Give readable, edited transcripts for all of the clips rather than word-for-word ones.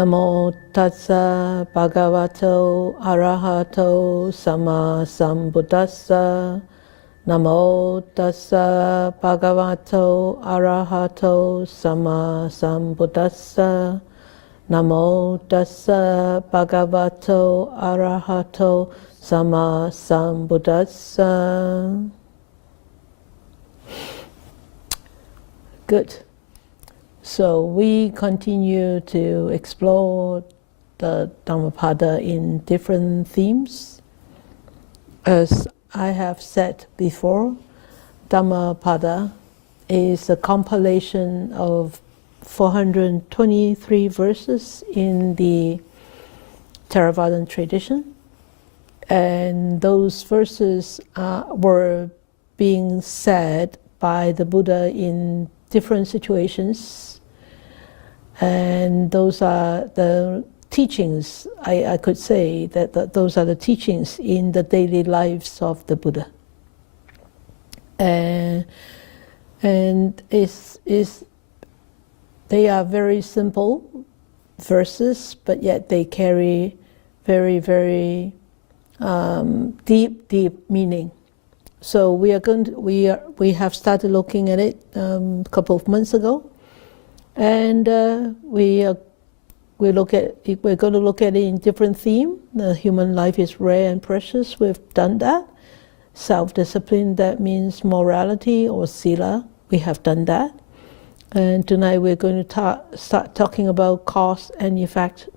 Namo tassa bhagavato arahato sama sambuddhassa. Namo tassa bhagavato arahato sama sambuddhassa. Namo tassa bhagavato arahato sama sambuddhassa. Good. So we continue to explore the Dhammapada in different themes. As I have said before, Dhammapada is a compilation of 423 verses in the Theravadan tradition. And those verses were being said by the Buddha in different situations, and those are the teachings, I could say that those are the teachings in the daily lives of the Buddha. And they are very simple verses, but yet they carry very, very deep meaning. So we have started looking at it a couple of months ago, and we're going to look at it in different theme. The human life is rare and precious. We've done that. Self-discipline, that means morality or sila. We have done that. And tonight we're going to start talking about cause and effect.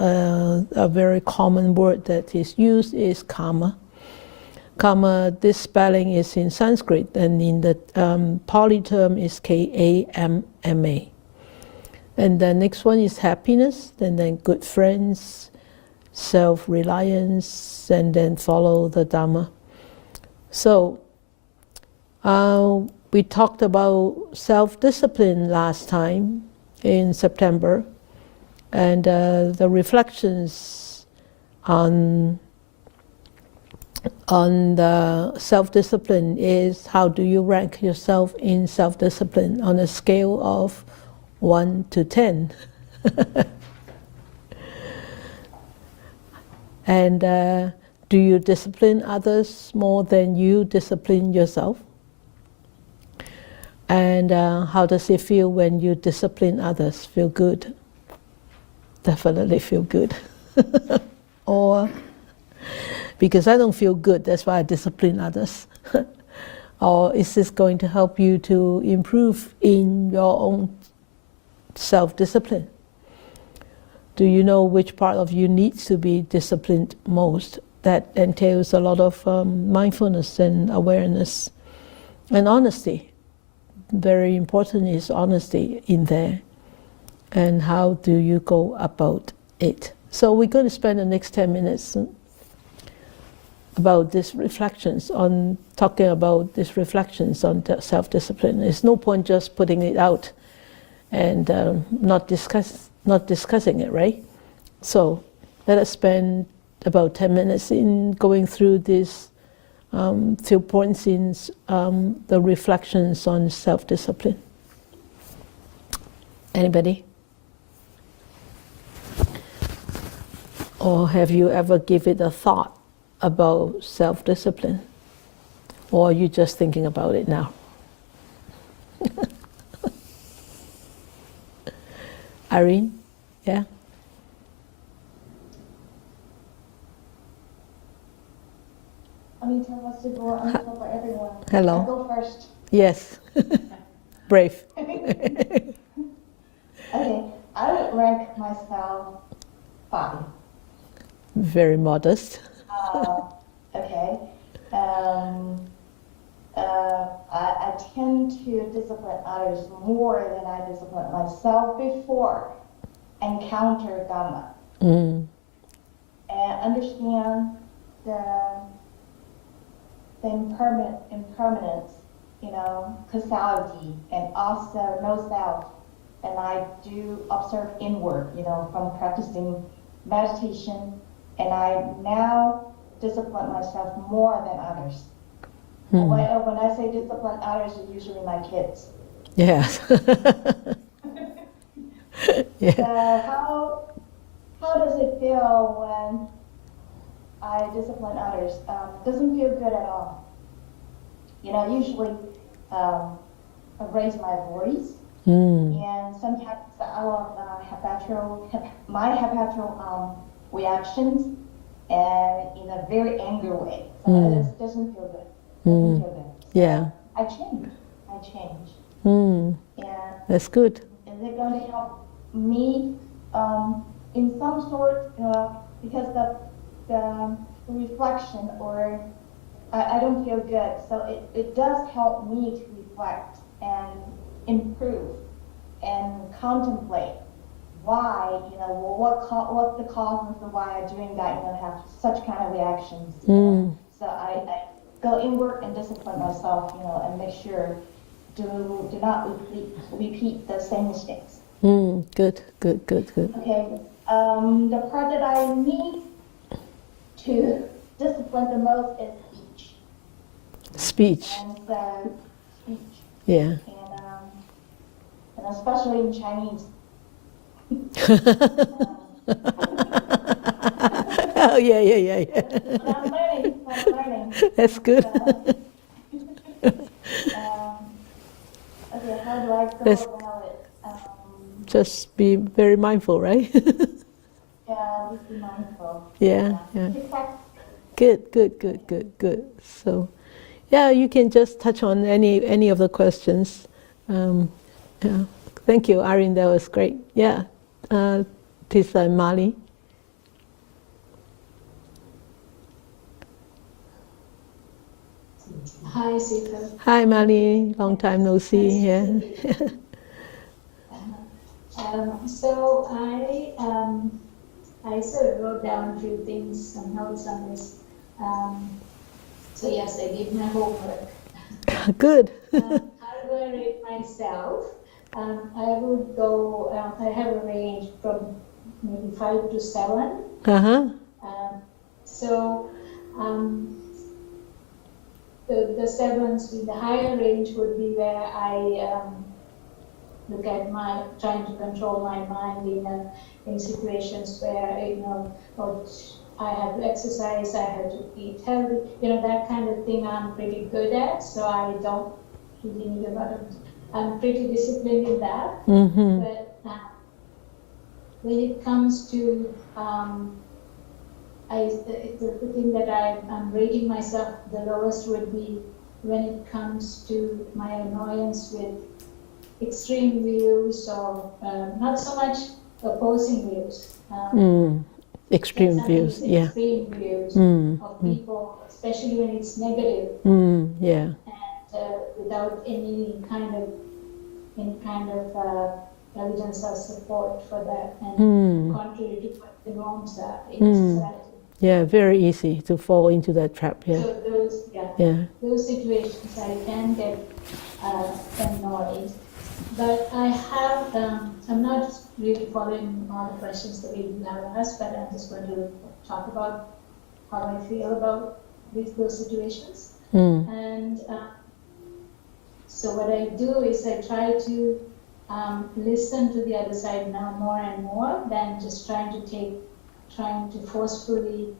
A very common word that is used is karma. Karma, this spelling is in Sanskrit, and in the Pali term is K-A-M-M-A. And the next one is happiness, and then good friends, self-reliance, and then follow the Dhamma. So we talked about self-discipline last time in September, and the reflections on the self-discipline is, how do you rank yourself in self-discipline on a scale of 1 to 10? And do you discipline others more than you discipline yourself? And how does it feel when you discipline others? Feel good? Definitely feel good. Or because I don't feel good, that's why I discipline others. Or is this going to help you to improve in your own self-discipline? Do you know which part of you needs to be disciplined most? That entails a lot of mindfulness and awareness and honesty. Very important is honesty in there. And how do you go about it? So we're going to spend the next 10 minutes about these reflections on talking about these reflections on self-discipline. There's no point just putting it out and not discussing it, right? So let us spend about 10 minutes in going through these few points in the reflections on self-discipline. Anybody? Or have you ever given it a thought about self-discipline? Or are you just thinking about it now? Irene? Yeah? For everyone. Hello. I go first. Yes. Brave. Okay, I would rank myself 5. Very modest. Okay. I tend to discipline others more than I discipline myself before encounter Dhamma. And understand the impermanence, causality, and also no self. And I do observe inward, from practicing meditation. And I now discipline myself more than others. When I say discipline others, it's usually my kids. Yes. Yeah. How how does it feel when I discipline others? Doesn't feel good at all. You know, usually I raise my voice, and sometimes I will my habitual reactions, and in a very angry way. So it doesn't feel good. Doesn't feel good. So Yeah. I change. Mm. And That's good. is it going to help me in some sort, because the reflection, or I don't feel good, so it does help me to reflect and improve and contemplate why, what the causes of why I'm doing that, have such kind of reactions. So I go inward and discipline myself, and make sure do not repeat the same mistakes. Good. Okay. The part that I need to discipline the most is speech. Speech. And so speech. Yeah. And especially in Chinese. Oh, yeah. But I'm learning. That's good. Okay, how do I go That's- about it? Just be very mindful, right? Yeah, just be mindful. Yeah. Exactly. Good. So, yeah, you can just touch on any of the questions. Yeah. Thank you, Irene. That was great. Yeah. Tisa and Mali. Hi, Sita. Hi, Mali. Long time no see. Yeah. So I sort of wrote down a few things, some notes on this. So yes, I did my homework. Good. How do I rate myself? I would go, I have a range from maybe 5 to 7. So the sevens, the higher range would be where I look at trying to control my mind in situations where, I have to exercise, I have to eat healthy, that kind of thing I'm pretty good at, so I don't really need a lot of, I'm pretty disciplined in that. But when it comes to, the thing that I'm rating myself the lowest would be when it comes to my annoyance with extreme views, or not so much opposing views. Extreme views, yeah. Extreme views of people, especially when it's negative. Yeah. And without any kind of evidence or support for that, and contrary to what the norms are in society. Yeah, very easy to fall into that trap. Yeah. So those situations I can get annoyed. But I have, I'm not really following all the questions that we have asked, but I'm just going to talk about how I feel about those situations. And so what I do is I try to listen to the other side now more and more than just trying to forcefully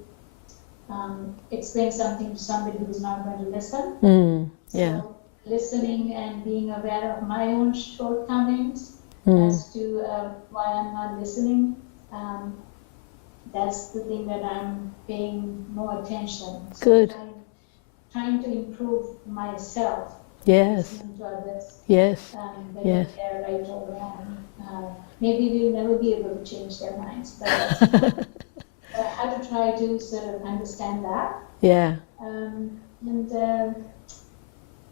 explain something to somebody who's not going to listen. Yeah. So listening and being aware of my own shortcomings as to why I'm not listening. That's the thing that I'm paying more attention. So Good. Trying to improve myself. Yes. Listening to others. Yes. Whether Yes. they're right or wrong. Maybe we'll never be able to change their minds, but I have to try to sort of understand that. Yeah. And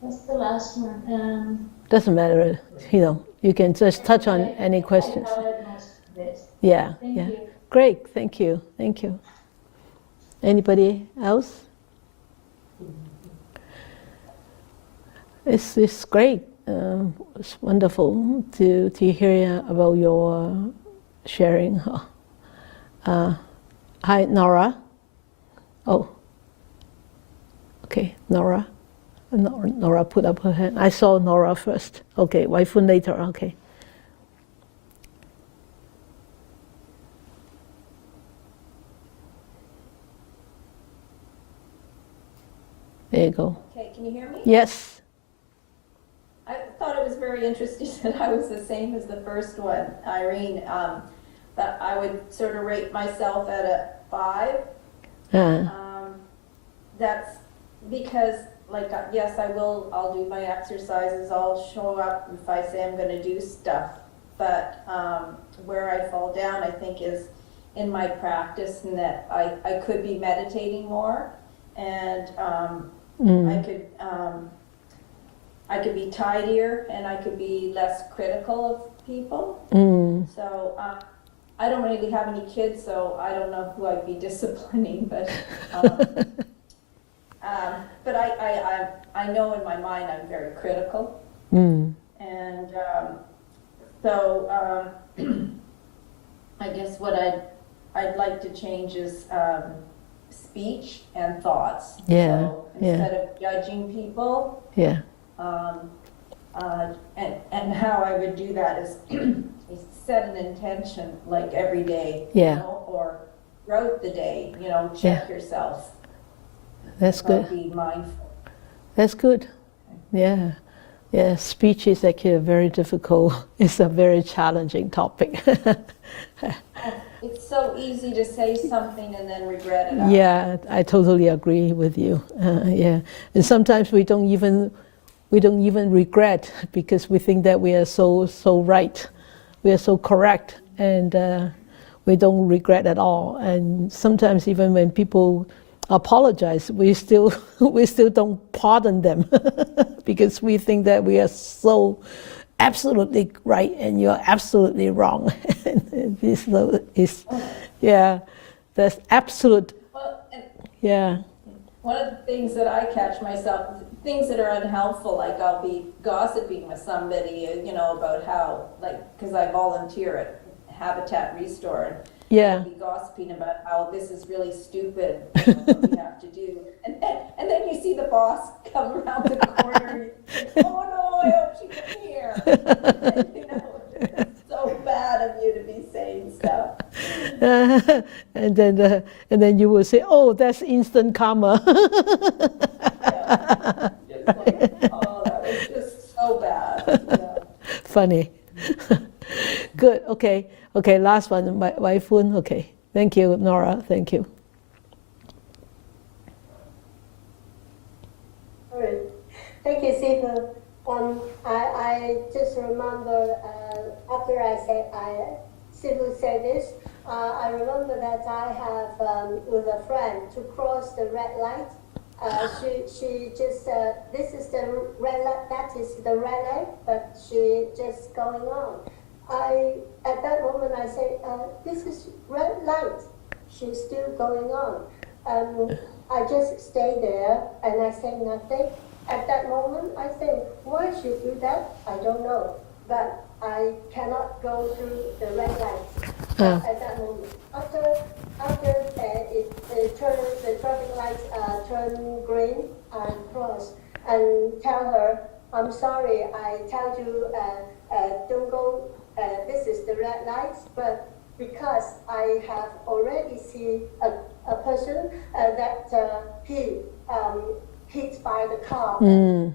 what's the last one? Doesn't matter, you can just touch on any questions. I covered most of it. Yeah. Thank Yeah. you. Great. Thank you. Anybody else? It's great. It's wonderful to hear about your sharing. Hi, Nora. Oh, okay, Nora. Nora put up her hand. I saw Nora first. Okay, Waifun later. Okay. There you go. Okay, can you hear me? Yes. I thought it was very interesting that I was the same as the first one, Irene. That I would sort of rate myself at a 5. That's because, like, yes, I'll do my exercises, I'll show up if I say I'm going to do stuff. But where I fall down, I think, is in my practice, and that I could be meditating more, and I could be tidier, and I could be less critical of people. So I don't really have any kids, so I don't know who I'd be disciplining, but I know in my mind I'm very critical, and so I guess what I'd like to change is speech and thoughts. Yeah. So instead of judging people, Yeah. and how I would do that is set an intention, like every day, Yeah. you know, or throughout the day, you know, check yourself. That's good. Be mindful. That's good. Yeah. Yeah, speech is actually a very difficult, it's a very challenging topic. It's so easy to say something and then regret it. Yeah, I totally agree with you. Yeah, and sometimes we don't even regret because we think that we are so right, we are so correct, and we don't regret at all. And sometimes even when people apologize, we still don't pardon them because we think that we are so absolutely right and you're absolutely wrong. And this is, yeah, that's absolute. Well, and yeah. one of the things that I catch myself, things that are unhelpful, like I'll be gossiping with somebody, you know, about how, like, because I volunteer at Habitat Restore, and Yeah. I'll be gossiping about how this is really stupid, you know, what we have to do. And then you see the boss come around the corner, and you think, oh no, I hope she can hear. You know, it's so bad of you to be saying stuff. And then you will say, oh, that's instant karma. Yeah. It's like, oh, that was just so bad. Yeah. Funny. Good. Okay. Okay. Last one. Waifun. Okay. Thank you, Nora. Thank you. All right. Thank you, Sifu. I just remember after Sifu said this, I remember that I have with a friend to cross the red light. She just this is the red light, that is the red light, but she just going on. At that moment I say, this is red light. She's still going on. I just stay there and I say nothing. At that moment I think, why she do that? I don't know, but I cannot go through the red light at that moment. After the traffic lights turn green and cross, and tell her, I'm sorry, I tell you don't go, this is the red lights, but because I have already seen a person that he hit by the car through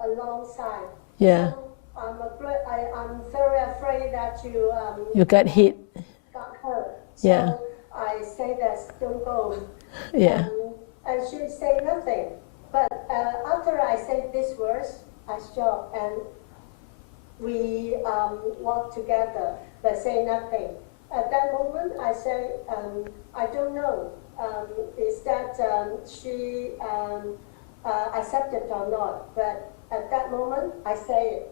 a long side. Yeah. So I'm very afraid that You got hit. got hurt. So Yeah. I say that don't go. Yeah. And she say nothing. But after I say these words, I stop and we walk together, but say nothing. At that moment, I say, I don't know, is that she accepted or not? But at that moment, I say it.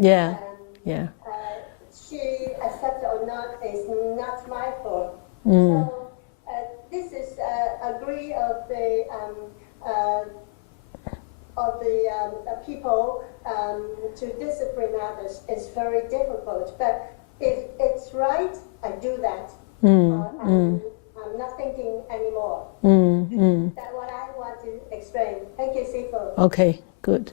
Yeah. And, Yeah. she accepted or not is not my fault. Mm. So this is agree of the people to discipline others is very difficult. But if it's right, I do that. I'm not thinking anymore. That's what I want to explain. Thank you, Sifu. Okay, good.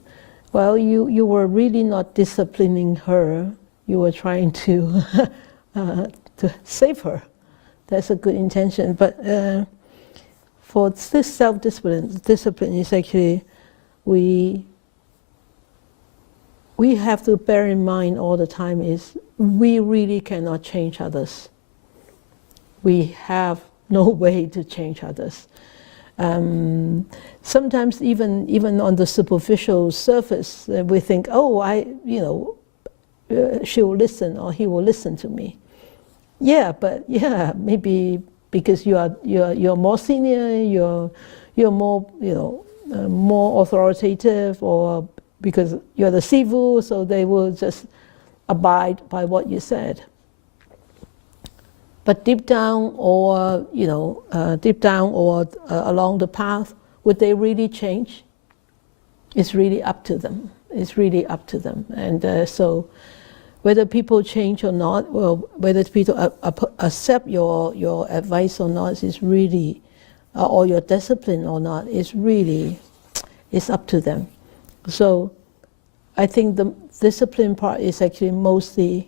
Well, you were really not disciplining her. You were trying to save her. That's a good intention. But for this discipline is actually, we have to bear in mind all the time is we really cannot change others. We have no way to change others. Sometimes even on the superficial surface, we think, oh, she will listen or he will listen to me. Yeah, but yeah, maybe because you're more senior, you're more more authoritative, or because you're the sifu, so they will just abide by what you said. But deep down, or along the path, would they really change? It's really up to them. It's really up to them. And so, whether people change or not, or whether people accept your advice or not, is really, or your discipline or not, is really, it's up to them. So, I think the discipline part is actually mostly,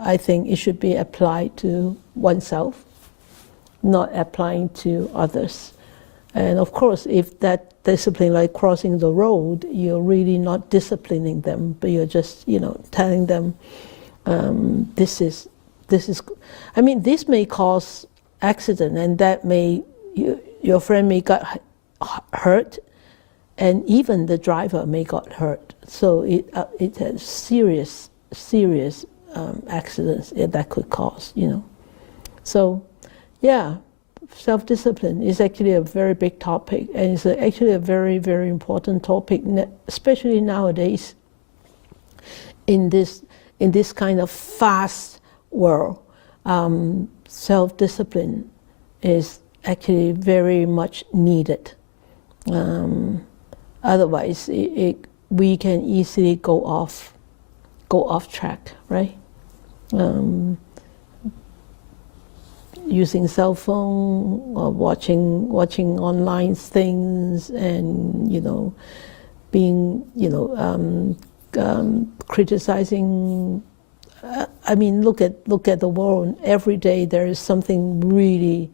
I think it should be applied to oneself, not applying to others. And of course, if that discipline, like crossing the road, you're really not disciplining them, but you're just, telling them, this is. I mean, this may cause accident, and that may, your friend may get hurt, and even the driver may got hurt. So it has serious accidents that could cause, So, yeah. Self-discipline is actually a very big topic, and it's actually a very, very important topic, especially nowadays in this kind of fast world. Self-discipline is actually very much needed. Otherwise, we can easily go off track, right? Using cell phone or watching online things, and being criticizing. I mean, look at the world. Every day there is something really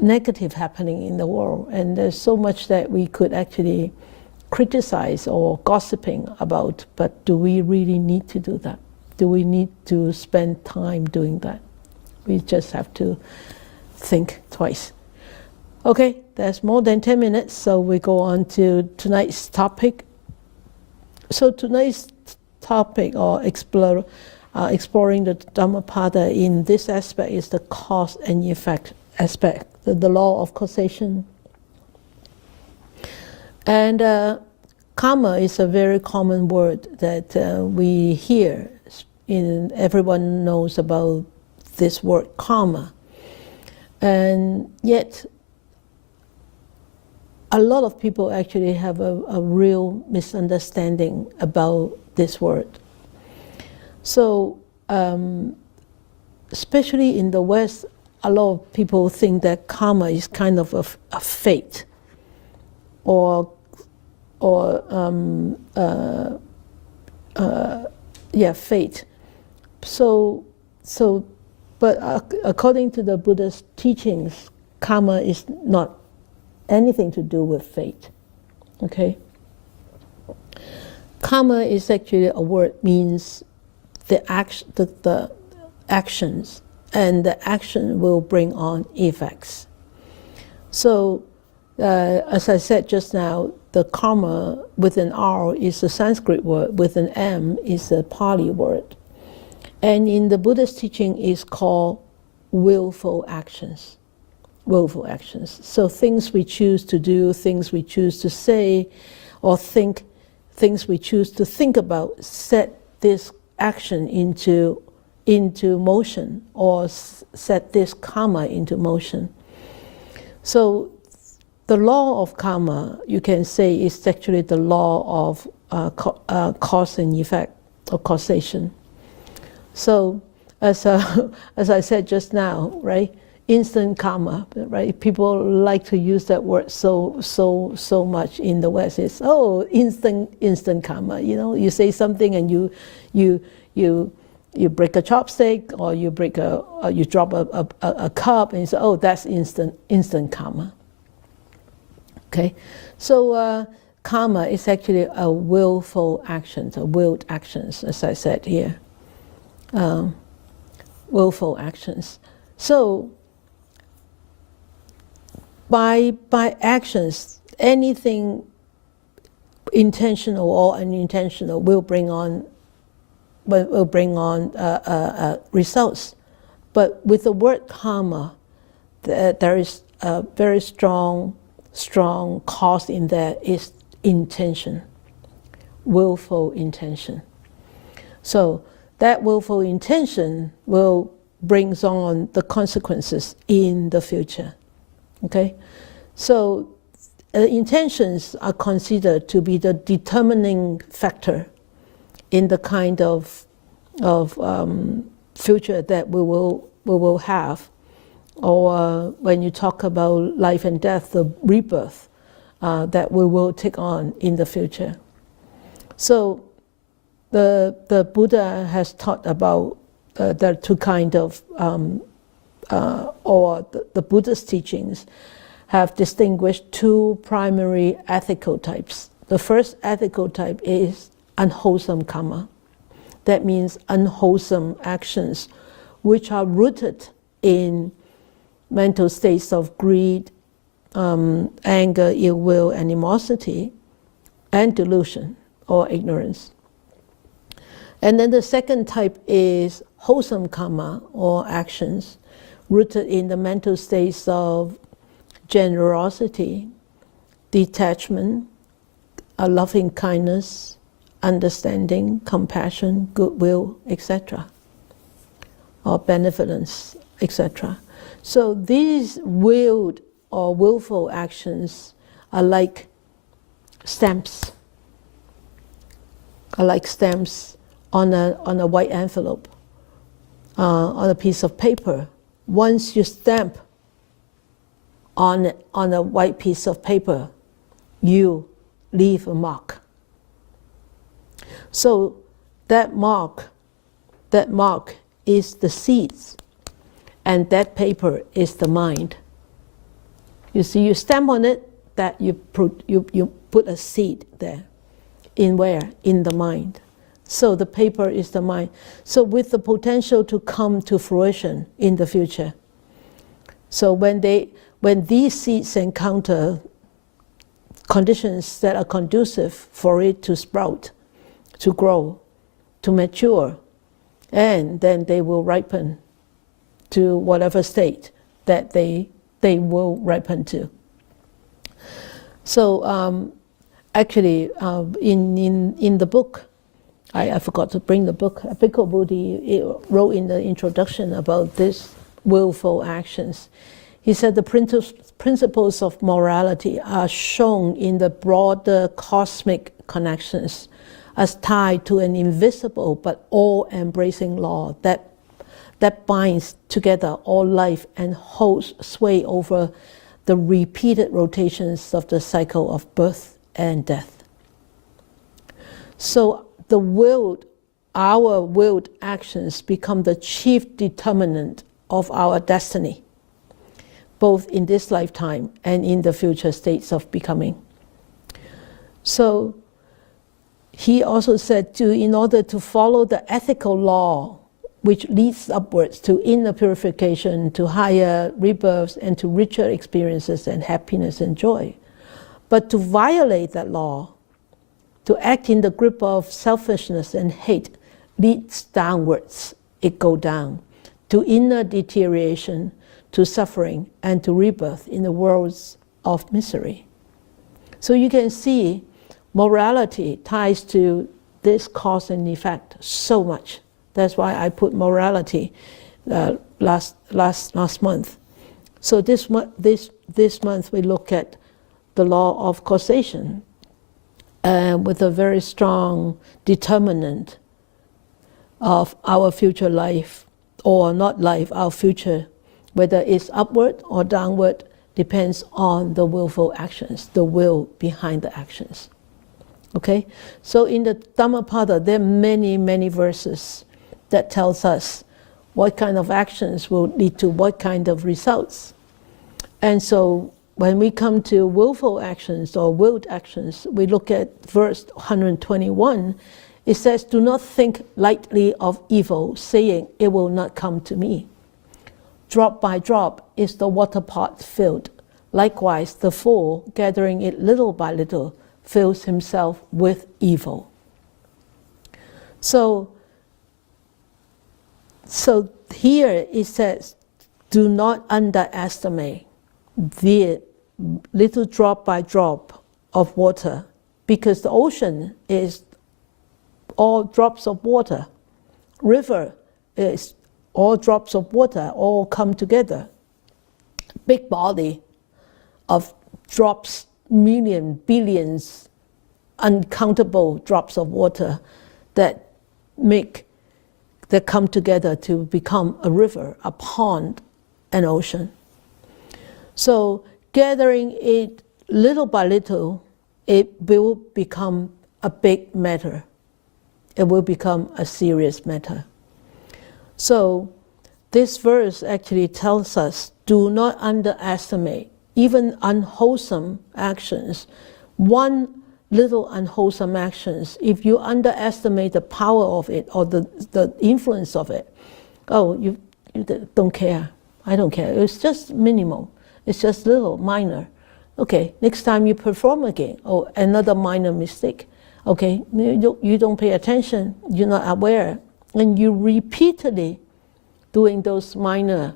negative happening in the world, and there's so much that we could actually criticize or gossiping about. But do we really need to do that? Do we need to spend time doing that? We just have to think twice. Okay, there's more than 10 minutes, so we go on to tonight's topic. So tonight's topic, or exploring the Dhammapada in this aspect, is the cause and effect aspect, the law of causation. And karma is a very common word that we hear. Everyone knows about this word karma, and yet a lot of people actually have a real misunderstanding about this word. So, especially in the West, a lot of people think that karma is kind of a fate, or fate. But according to the Buddha's teachings, karma is not anything to do with fate. Okay? Karma is actually a word, means the actions, and the action will bring on effects. So, as I said just now, the karma with an R is a Sanskrit word, with an M is a Pali word. And in the Buddhist teaching is called willful actions. Willful actions. So things we choose to do, things we choose to say, or think, things we choose to think about, set this action into motion, or set this karma into motion. So the law of karma, you can say, is actually the law of cause and effect, or causation. So, as I said just now, right? Instant karma, right? People like to use that word so much in the West. It's instant karma. You say something and you You break a chopstick, or you you drop a cup, and you say, "Oh, that's instant karma." Okay, so karma is actually a willful actions, a willed actions, as I said here. Willful actions. So by actions, anything intentional or unintentional will bring on results. But with the word karma, there is a very strong cause in there is intention, willful intention. So that willful intention will brings on the consequences in the future. Okay, so intentions are considered to be the determining factor in the kind of future that we will have, or when you talk about life and death, the rebirth that we will take on in the future. So the Buddha has taught about the two kind of, or the Buddhist teachings have distinguished two primary ethical types. The first ethical type is unwholesome karma. That means unwholesome actions which are rooted in mental states of greed, anger, ill will, animosity, and delusion or ignorance. And then the second type is wholesome karma or actions rooted in the mental states of generosity, detachment, a loving kindness, understanding, compassion, goodwill, etc., or benevolence, etc. So these willed or willful actions are like stamps. On a white envelope, on a piece of paper. Once you stamp on a white piece of paper, you leave a mark. So that mark is the seeds, and that paper is the mind. You see, you stamp on it, that you put a seed there. In where? In the mind. So the paper is the mind. So with the potential to come to fruition in the future. So when these seeds encounter conditions that are conducive for it to sprout, to grow, to mature, and then they will ripen to whatever state that they will ripen to. So actually, in the book, I forgot to bring the book. Bhikkhu Bodhi wrote in the introduction about this willful actions. He said the principles of morality are shown in the broader cosmic connections as tied to an invisible but all-embracing law that binds together all life and holds sway over the repeated rotations of the cycle of birth and death. So our willed actions become the chief determinant of our destiny, both in this lifetime and in the future states of becoming. So he also said, in order to follow the ethical law which leads upwards to inner purification, to higher rebirths, and to richer experiences and happiness and joy, but to violate that law, to act in the grip of selfishness and hate, leads downwards. It goes down to inner deterioration, to suffering, and to rebirth in the worlds of misery. So you can see morality ties to this cause and effect so much. That's why I put morality last month. So this month we look at the law of causation, with a very strong determinant of our future life, or not life, our future, whether it's upward or downward, depends on the willful actions, the will behind the actions. Okay? So in the Dhammapada, there are many, many verses that tells us what kind of actions will lead to what kind of results. And so when we come to willful actions or willed actions, we look at verse 121. It says, do not think lightly of evil, saying it will not come to me. Drop by drop is the water pot filled. Likewise, the fool, gathering it little by little, fills himself with evil. So here it says, do not underestimate the little drop by drop of water, because the ocean is all drops of water. River is all drops of water, all come together. Big body of drops, million, billions, uncountable drops of water that come together to become a river, a pond, an ocean. So gathering it little by little, it will become a big matter. It will become a serious matter. So this verse actually tells us, do not underestimate even unwholesome actions. One little unwholesome actions, if you underestimate the power of it or the influence of it, oh, you don't care. I don't care. It's just minimal. It's just little, minor. Okay, next time you perform again, oh, another minor mistake. Okay, you don't pay attention, you're not aware, and you repeatedly doing those minor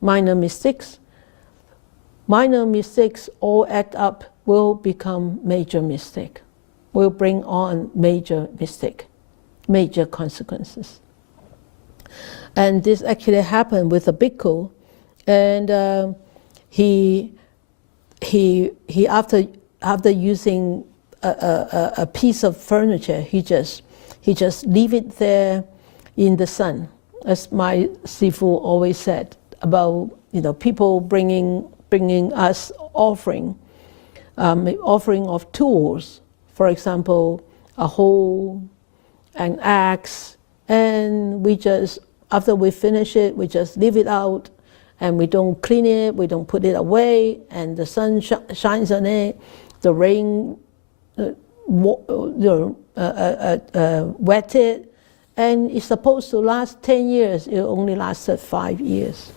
mistakes. Minor mistakes all add up, will become major mistake, will bring on major mistake, major consequences. And this actually happened with a bhikkhu, and he after using a piece of furniture, he just leave it there in the sun, as my sifu always said about people bringing us offering of tools, for example, a hoe, an axe, and we just, after we finish it, we just leave it out, and we don't clean it, we don't put it away, and the sun shines on it, the rain wet it, and it's supposed to last 10 years, it only lasted 5 years.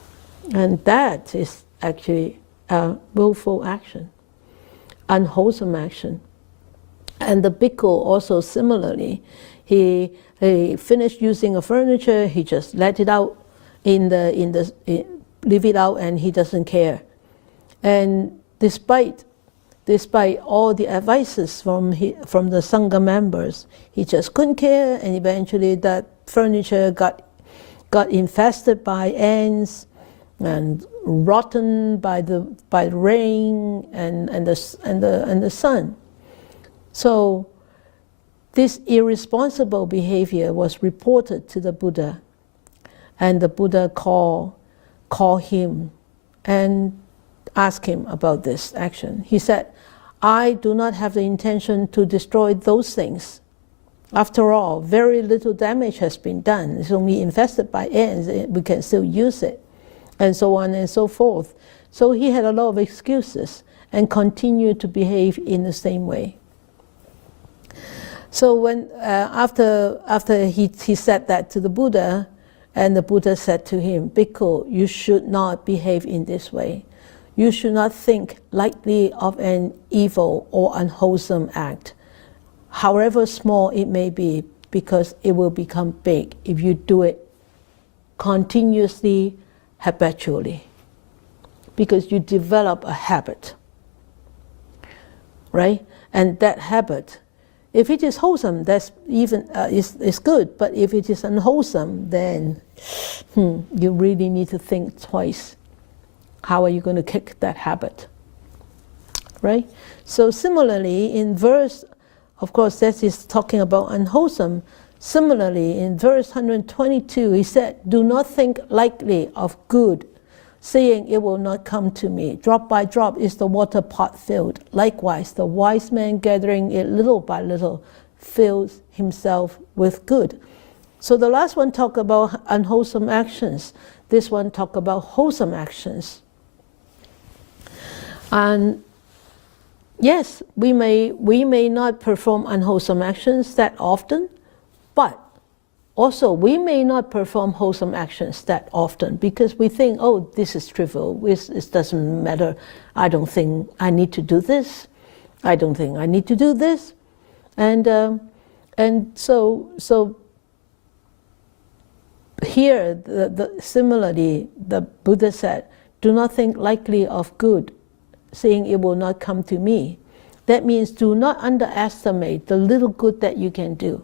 And that is actually a willful action, unwholesome action. And the bhikkhu also similarly, he finished using a furniture, he just let it out leave it out, and he doesn't care. And despite all the advices from the Sangha members, he just couldn't care, and eventually that furniture got infested by ants and rotten by the rain and the sun. So this irresponsible behavior was reported to the Buddha, and the Buddha called him and asked him about this action. He said, I do not have the intention to destroy those things. After all, very little damage has been done. It's only infested by ants, we can still use it, and so on and so forth. So he had a lot of excuses and continued to behave in the same way. So when after he said that to the Buddha, and the Buddha said to him, Bhikkhu, you should not behave in this way. You should not think lightly of an evil or unwholesome act, however small it may be, because it will become big if you do it continuously, habitually, because you develop a habit, right? And that habit, if it is wholesome, that's even is good. But if it is unwholesome, then you really need to think twice. How are you going to kick that habit, right? So similarly, in verse, of course, that is talking about unwholesome. Similarly, in verse 122, he said, "Do not think lightly of good, saying it will not come to me. Drop by drop is the water pot filled. Likewise, the wise man gathering it little by little fills himself with good." So the last one talked about unwholesome actions. This one talked about wholesome actions. And yes, we may not perform unwholesome actions that often, but also we may not perform wholesome actions that often because we think, oh, this is trivial, it doesn't matter, I don't think I need to do this, I don't think I need to do this. And so here, similarly, the Buddha said, do not think lightly of good, saying it will not come to me. That means do not underestimate the little good that you can do.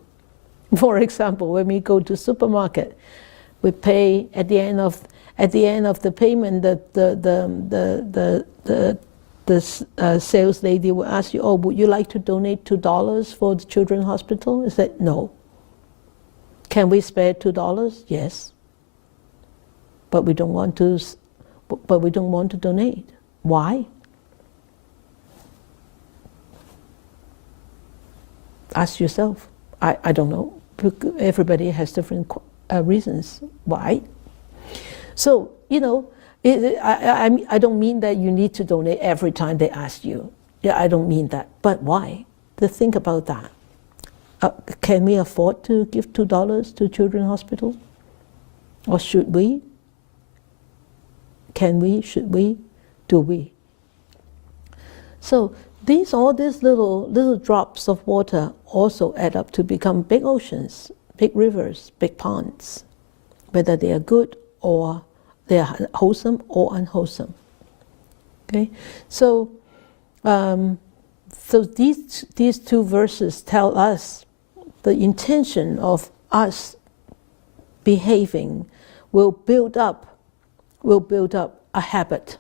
For example, when we go to supermarket, we pay at the end of the payment, the sales lady will ask you, oh, would you like to donate $2 for the children's hospital? I said, no. Can we spare $2? Yes. But we don't want to. But we don't want to donate. Why? Ask yourself. I don't know. Everybody has different reasons why. So, you know, I don't mean that you need to donate every time they ask you. Yeah, I don't mean that. But why? To think about that. Can we afford to give $2 to Children's Hospital? Or should we? Can we? Should we? Do we? So all these little drops of water also add up to become big oceans, big rivers, big ponds, whether they are good or they are wholesome or unwholesome. Okay, so these two verses tell us the intention of us behaving will build up a habit,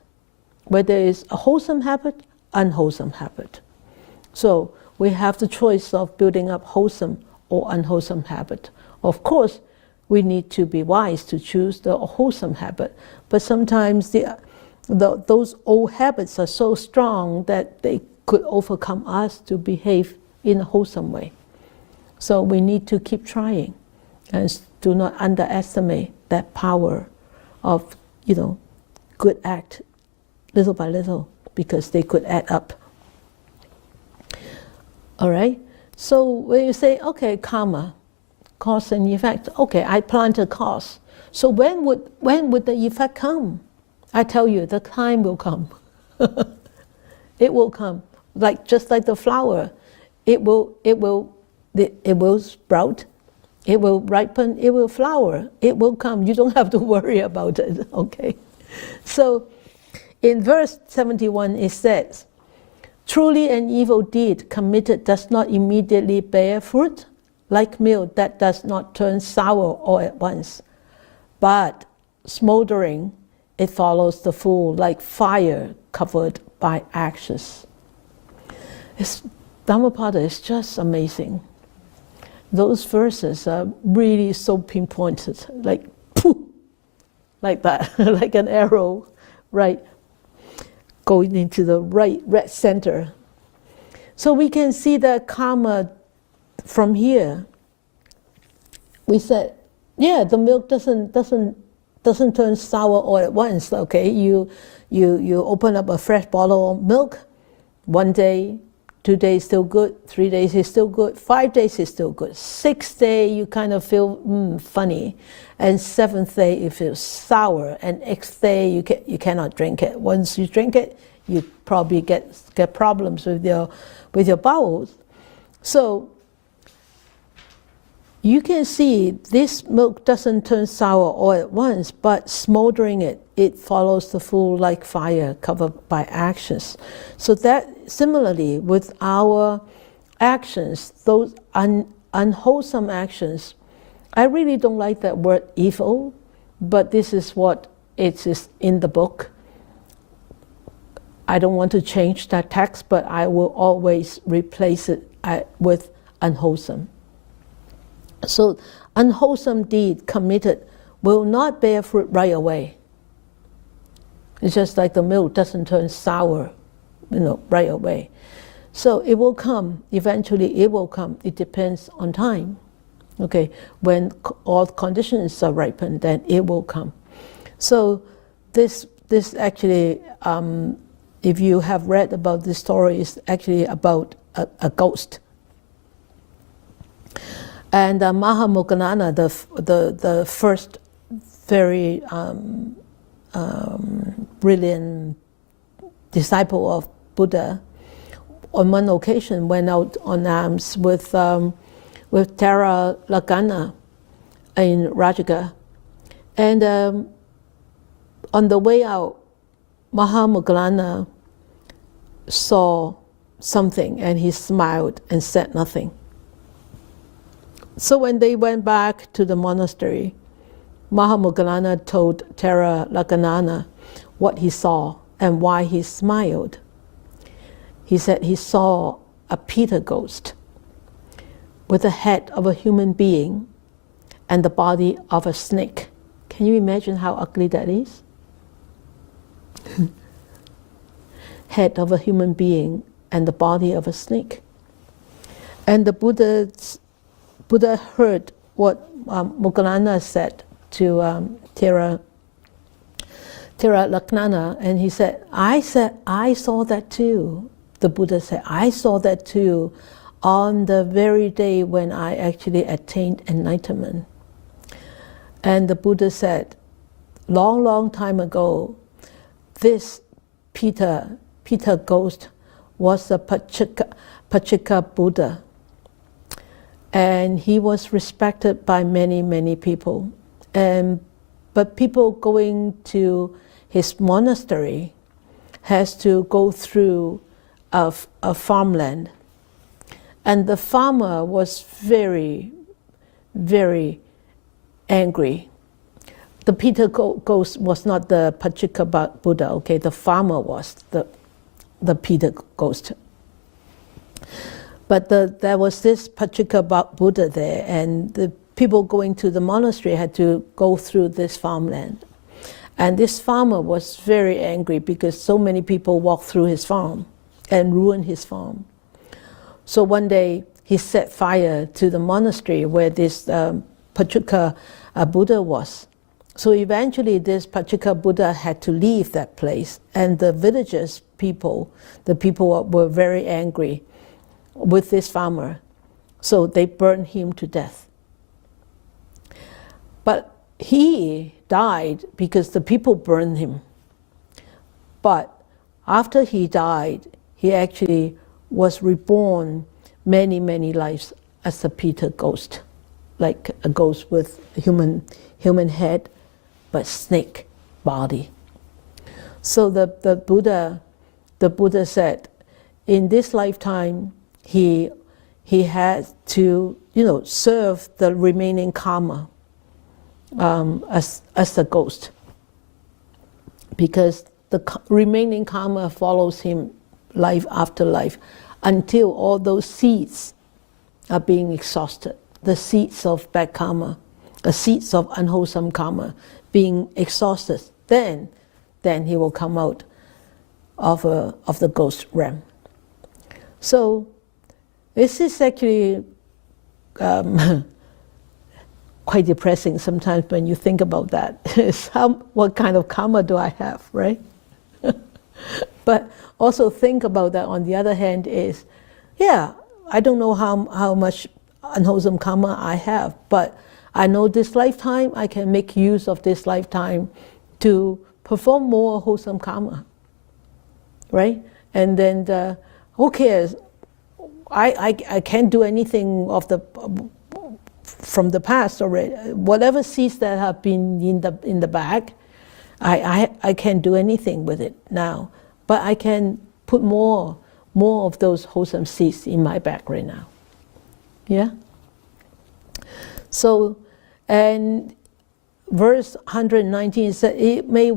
whether it's a wholesome habit, unwholesome habit. So we have the choice of building up wholesome or unwholesome habit. Of course, we need to be wise to choose the wholesome habit, but sometimes those old habits are so strong that they could overcome us to behave in a wholesome way. So we need to keep trying and do not underestimate that power of, you know, good act little by little, because they could add up. All right? So when you say, okay, karma, cause and effect, okay, I plant a cause. So when would the effect come? I tell you, the time will come. It will come. Just like the flower, it will sprout, it will ripen, it will flower, it will come. You don't have to worry about it, okay? So in verse 71 it says, truly an evil deed committed does not immediately bear fruit, like milk that does not turn sour all at once, but smoldering, it follows the fool like fire covered by ashes. Dhammapada is just amazing. Those verses are really so pinpointed, like poof, like that, like an arrow, right, going into the right red center. So we can see the karma from here. We said, yeah, the milk doesn't turn sour all at once. Okay, you open up a fresh bottle of milk, 1 day, 2 days still good, 3 days is still good, 5 days is still good, 6th day you kind of feel funny, and 7th day it feels sour, and 8th day you cannot drink it. Once you drink it, you probably get problems with your bowels. So you can see this milk doesn't turn sour all at once, but smoldering it follows the fool like fire covered by ashes. So that similarly with our actions, those unwholesome actions, I really don't like that word evil, but this is what it is in the book. I don't want to change that text, but I will always replace it with unwholesome. So unwholesome deed committed will not bear fruit right away. It's just like the milk doesn't turn sour, right away. So it will come, eventually it will come. It depends on time. Okay, when all conditions are ripened, then it will come. So this actually, if you have read about this story, is actually about a ghost. And Mahamoggallana, the first very brilliant disciple of Buddha, on one occasion went out on alms with Tara Lagana in Rajaga. And on the way out, Mahamoggallana saw something and he smiled and said nothing. So when they went back to the monastery, Mahamoggallana told Tara Lagana what he saw and why he smiled. He said he saw a Peter ghost with the head of a human being and the body of a snake. Can you imagine how ugly that is? Head of a human being and the body of a snake. And the Buddha heard what Moggallana said to Tera Lagana, and he said, I saw that too. The Buddha said, I saw that too on the very day when I actually attained enlightenment. And the Buddha said, long time ago, this Peter ghost was a Pachika Buddha. And he was respected by many people. But people going to his monastery has to go through a farmland. And the farmer was very angry. The Peter ghost was not the Pachika Buddha, okay? The farmer was the Peter ghost. But there was this Pachika Buddha there, and the people going to the monastery had to go through this farmland. And this farmer was very angry because so many people walked through his farm and ruined his farm. So one day he set fire to the monastery where this Pachika Buddha was. So eventually this Pachika Buddha had to leave that place, and the villagers the people were very angry with this farmer. So they burned him to death. But he died because the people burned him. But after he died, he actually was reborn many lives as a Peter ghost, like a ghost with a human head, but snake body. So the Buddha said, in this lifetime, he had to, serve the remaining karma as a ghost, because the remaining karma follows him life after life until all those seeds are being exhausted. The seeds of bad karma, the seeds of unwholesome karma being exhausted, then he will come out of the ghost realm. So this is actually quite depressing sometimes when you think about that. What kind of karma do I have, right? But also think about that on the other hand is, I don't know how much unwholesome karma I have, but I know this lifetime I can make use of this lifetime to perform more wholesome karma, right? And then who cares? I can't do anything from the past already. Whatever seeds that have been in the bag, I can't do anything with it now. But I can put more of those wholesome seeds in my bag right now. Yeah? So, and verse 119 said, it may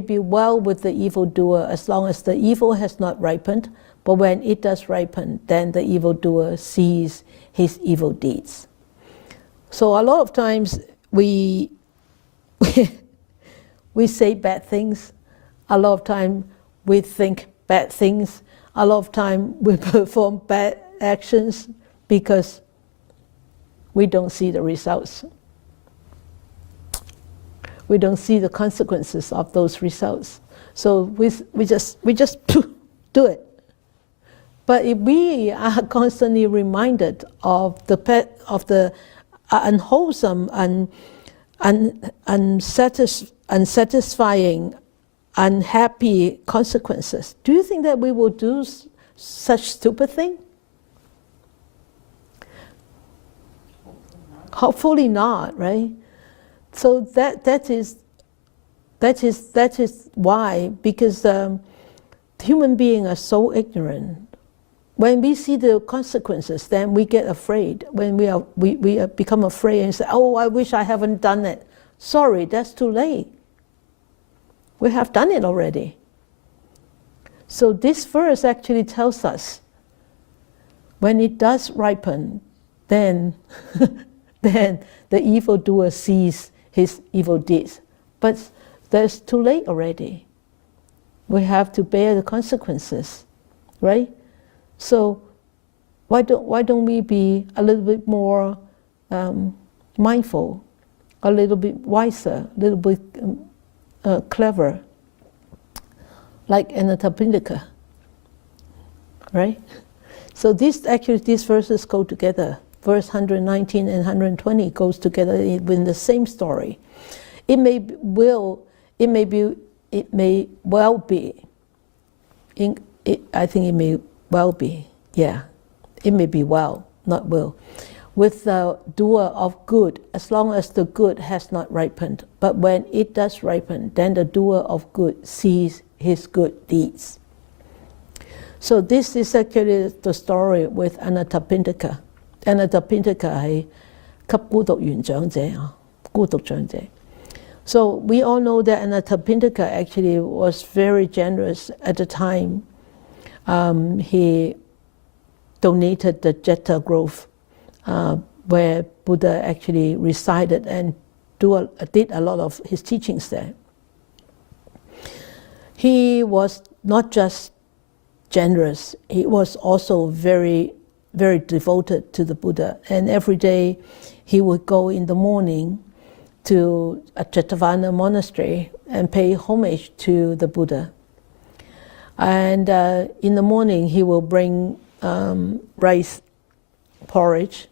be well with the evildoer as long as the evil has not ripened, but when it does ripen, then the evildoer sees his evil deeds. So a lot of times we say bad things. A lot of time we think bad things. A lot of time we perform bad actions because we don't see the results. We don't see the consequences of those results. So we just do it. But if we are constantly reminded of the unwholesome and unsatisfying, unhappy consequences, do you think that we will do such stupid thing? Hopefully not, right? So that is why, because human beings are so ignorant. When we see the consequences, then we get afraid. When we become afraid and say, "Oh, I wish I haven't done it." Sorry, that's too late. We have done it already. So this verse actually tells us, when it does ripen, then then the evildoer sees his evil deeds. But that's too late already. We have to bear the consequences, right? So why don't we be a little bit more mindful, a little bit wiser, a little bit clever, like Anathapindika, right? So these verses go together. Verse 119 and 120 goes together in the same story. It may well be. I think it may well be. Yeah, it may be well, not will. With the doer of good, as long as the good has not ripened. But when it does ripen, then the doer of good sees his good deeds. So this is actually the story with Anathapindika. Anathapindika 係給孤獨園長者啊，孤獨長者。So we all know that Anathapindika actually was very generous at the time. He donated the Jeta Grove, where Buddha actually resided and did a lot of his teachings there. He was not just generous, he was also very, very devoted to the Buddha. And every day he would go in the morning to a Jetavana monastery and pay homage to the Buddha. And in the morning he will bring rice porridge,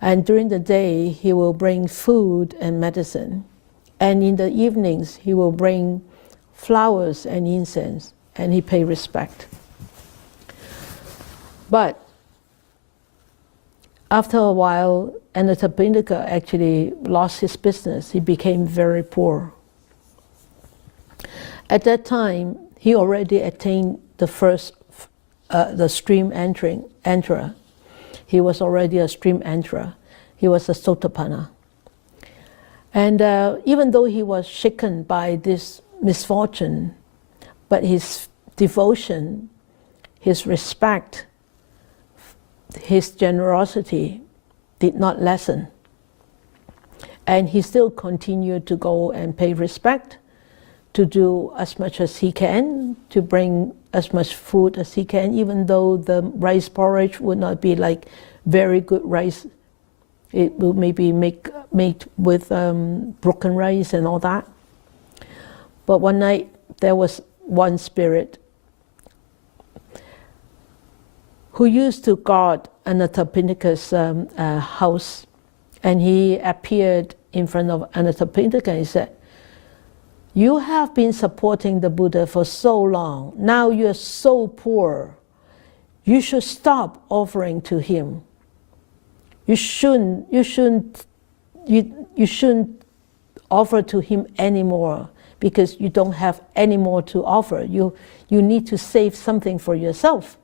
and during the day he will bring food and medicine, and in the evenings he will bring flowers and incense, and he pay respect. But after a while, Anathapindika actually lost his business. He became very poor. At that time, he already attained the stream enterer. He was already a stream enterer. He was a Sotapanna. And even though he was shaken by this misfortune, but his devotion, his respect, his generosity did not lessen. And he still continued to go and pay respect, to do as much as he can, to bring as much food as he can, even though the rice porridge would not be like very good rice. It will maybe made with broken rice and all that. But one night there was one spirit who used to guard Anathapindika's house, and he appeared in front of Anathapindika and he said, "You have been supporting the Buddha for so long. Now you are so poor. You should stop offering to him. You shouldn't offer to him anymore, because you don't have any more to offer. You need to save something for yourself.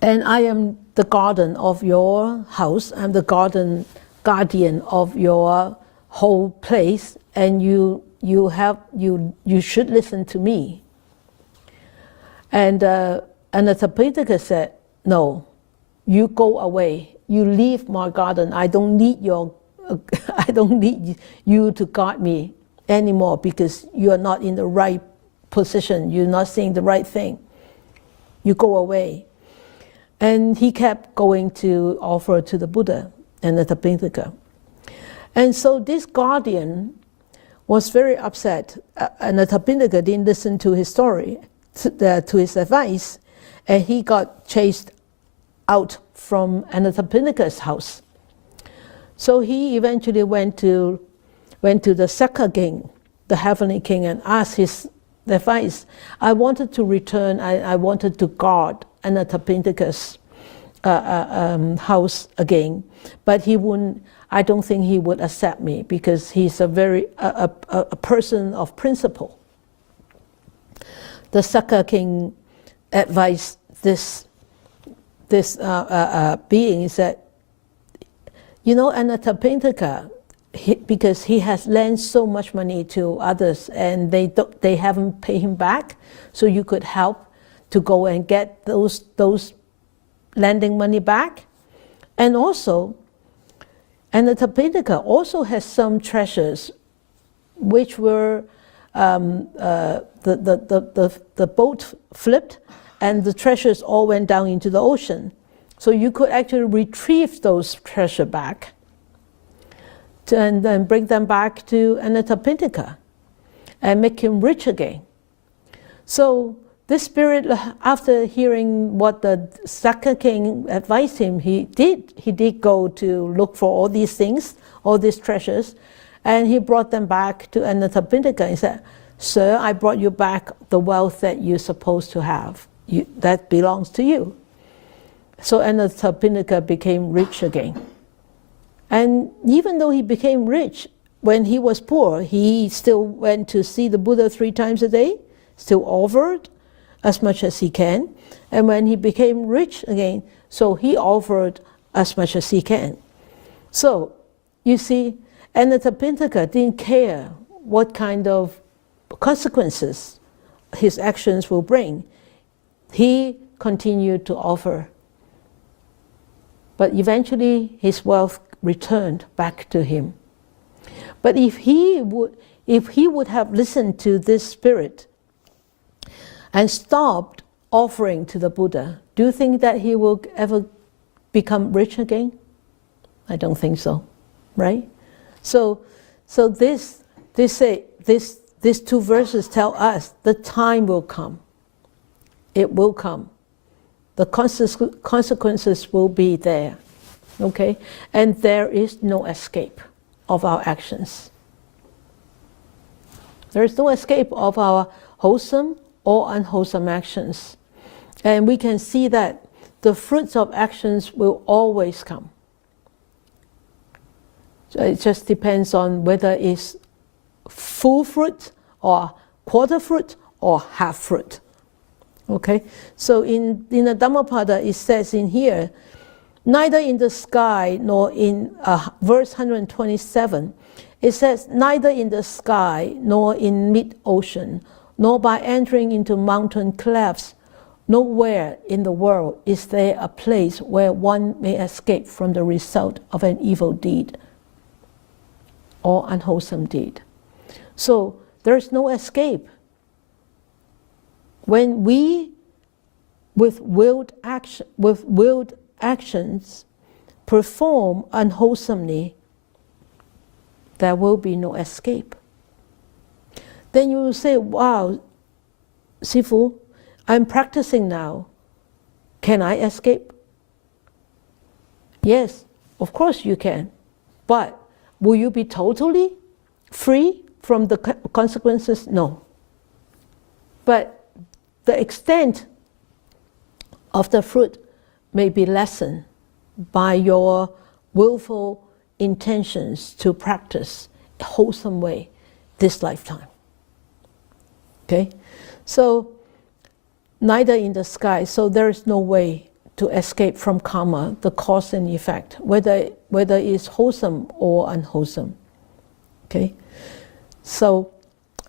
And I am the garden of your house. I'm the guardian of your whole place, and you should listen to me." And Anathapindika said, "No, you go away. You leave my garden. I don't need you to guard me anymore, because you are not in the right position. You're not saying the right thing. You go away." And he kept going to offer to the Buddha and the Dhammapada. And so this guardian was very upset, and the Dhammapada didn't listen to his story, to his advice, and he got chased out from Anathapindika's house. So he eventually went to the Sakka king, the heavenly king, and asked his advice. I wanted to return, I wanted to guard Anathapindika's house again, but he wouldn't. I don't think he would accept me because he's a person of principle. The Sakka king advised this being is that, Anathapindika, because he has lent so much money to others and they haven't paid him back, so you could help to go and get those lending money back. And also, Anathapindika also has some treasures which were the boat flipped and the treasures all went down into the ocean. So you could actually retrieve those treasures back and then bring them back to Anathapindika and make him rich again. So this spirit, after hearing what the Sakka king advised him, he did go to look for all these things, all these treasures, and he brought them back to Anathapindika. He said, "Sir, I brought you back the wealth that you're supposed to have. That belongs to you." So Anathapindika became rich again. And even though he became rich, when he was poor, he still went to see the Buddha 3 times a day, still offered as much as he can. And when he became rich again, so he offered as much as he can. So, you see, Anathapindika didn't care what kind of consequences his actions will bring. He continued to offer. But eventually his wealth returned back to him. But if he would have listened to this spirit and stopped offering to the Buddha, do you think that he will ever become rich again? I don't think so, right? So these 2 verses tell us the time will come. It will come. The consequences will be there, okay? And there is no escape of our actions. There is no escape of our wholesome or unwholesome actions. And we can see that the fruits of actions will always come. So it just depends on whether it's full fruit or quarter fruit or half fruit. Okay, so in the Dhammapada it says in here, neither in the sky nor in verse 127, it says, neither in the sky nor in mid-ocean, nor by entering into mountain clefts, nowhere in the world is there a place where one may escape from the result of an evil deed or unwholesome deed. So there's no escape. When we, with willed actions, perform unwholesomely, there will be no escape. Then you will say, wow, Sifu, I'm practicing now. Can I escape? Yes, of course you can. But will you be totally free from the consequences? No. But the extent of the fruit may be lessened by your willful intentions to practice a wholesome way this lifetime. Okay? So, neither in the sky, so there is no way to escape from karma, the cause and effect, whether it's wholesome or unwholesome. Okay? So,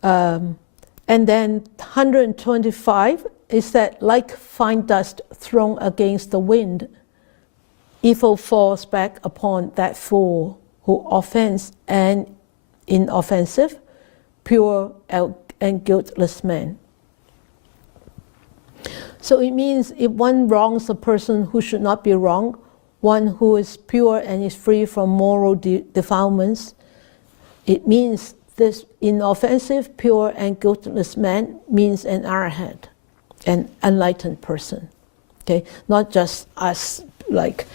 and then 125 is that like fine dust thrown against the wind, evil falls back upon that fool who offends an inoffensive, pure and guiltless man. So it means if one wrongs a person who should not be wronged, one who is pure and is free from moral defilements, it means this inoffensive, pure, and guiltless man means an arhat, an enlightened person. Okay, not just us, like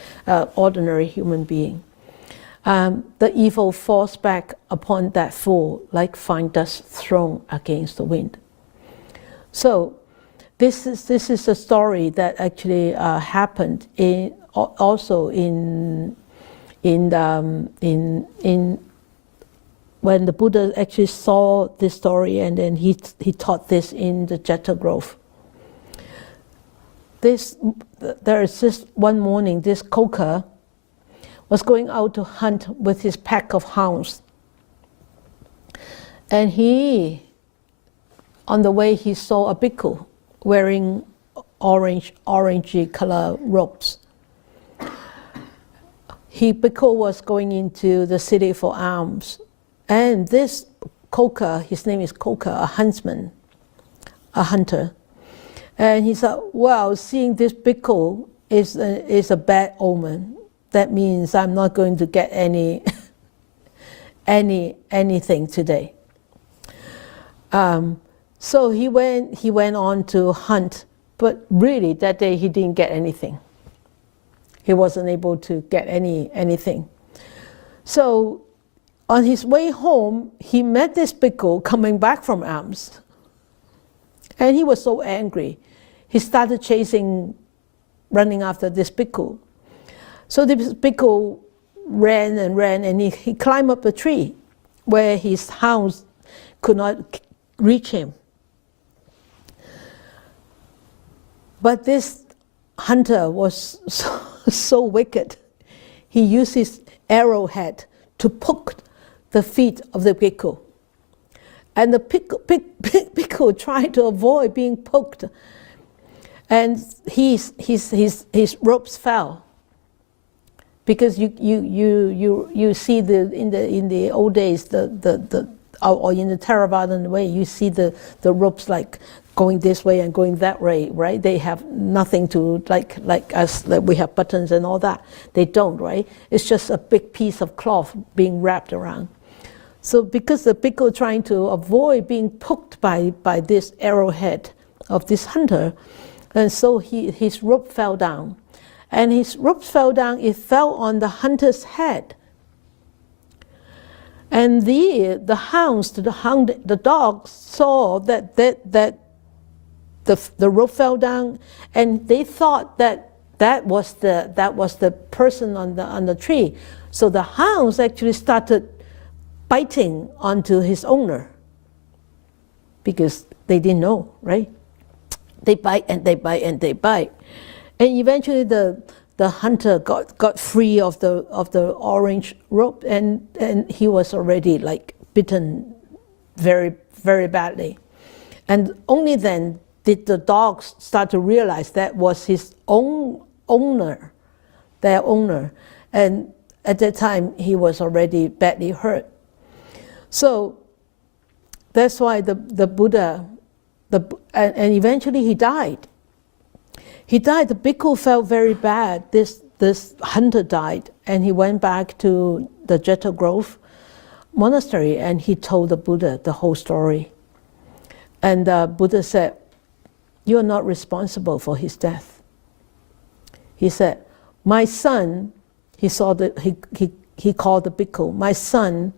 ordinary human being. The evil falls back upon that fool like fine dust thrown against the wind. So this is a story that actually happened also in when the Buddha actually saw this story, and then he taught this in the Jeta Grove. There is this one morning, this Koka was going out to hunt with his pack of hounds. And on the way, he saw a bhikkhu wearing orangey color robes. Bhikkhu was going into the city for alms. And this Koka, his name is Koka, a huntsman, a hunter. And he said, well, seeing this bhikkhu is a bad omen. That means I'm not going to get anything today. So he went on to hunt, but really that day he didn't get anything. He wasn't able to get anything. So on his way home, he met this bhikkhu coming back from alms. And he was so angry. He started running after this bhikkhu. So this bhikkhu ran and ran, and he climbed up a tree where his hounds could not reach him. But this hunter was so wicked. He used his arrowhead to poke the feet of the bhikkhu. And the bhikkhu tried to avoid being poked. And his robes fell. Because you see in the old days or in the Theravadan way, you see the ropes like going this way and going that way, right? They have nothing to like us, that we have buttons and all that. They don't, right? It's just a big piece of cloth being wrapped around. So because the bhikkhu trying to avoid being poked by this arrowhead of this hunter, and so his rope fell down. And his rope fell down, it fell on the hunter's head. And the hounds, the dogs saw that the rope fell down, and they thought that was the person on the tree. So the hounds actually started biting onto his owner, because they didn't know, right? They bite and they bite and they bite. And eventually the hunter got free of the orange rope, and he was already like bitten very, very badly. And only then did the dogs start to realize that was his own owner, their owner. And at that time he was already badly hurt. So that's why the Buddha, and eventually he died. He died, the bhikkhu felt very bad. This hunter died, and he went back to the Jeta Grove monastery, and he told the Buddha the whole story. And the Buddha said, "You are not responsible for his death." He said, "My son," he called the bhikkhu, "My son,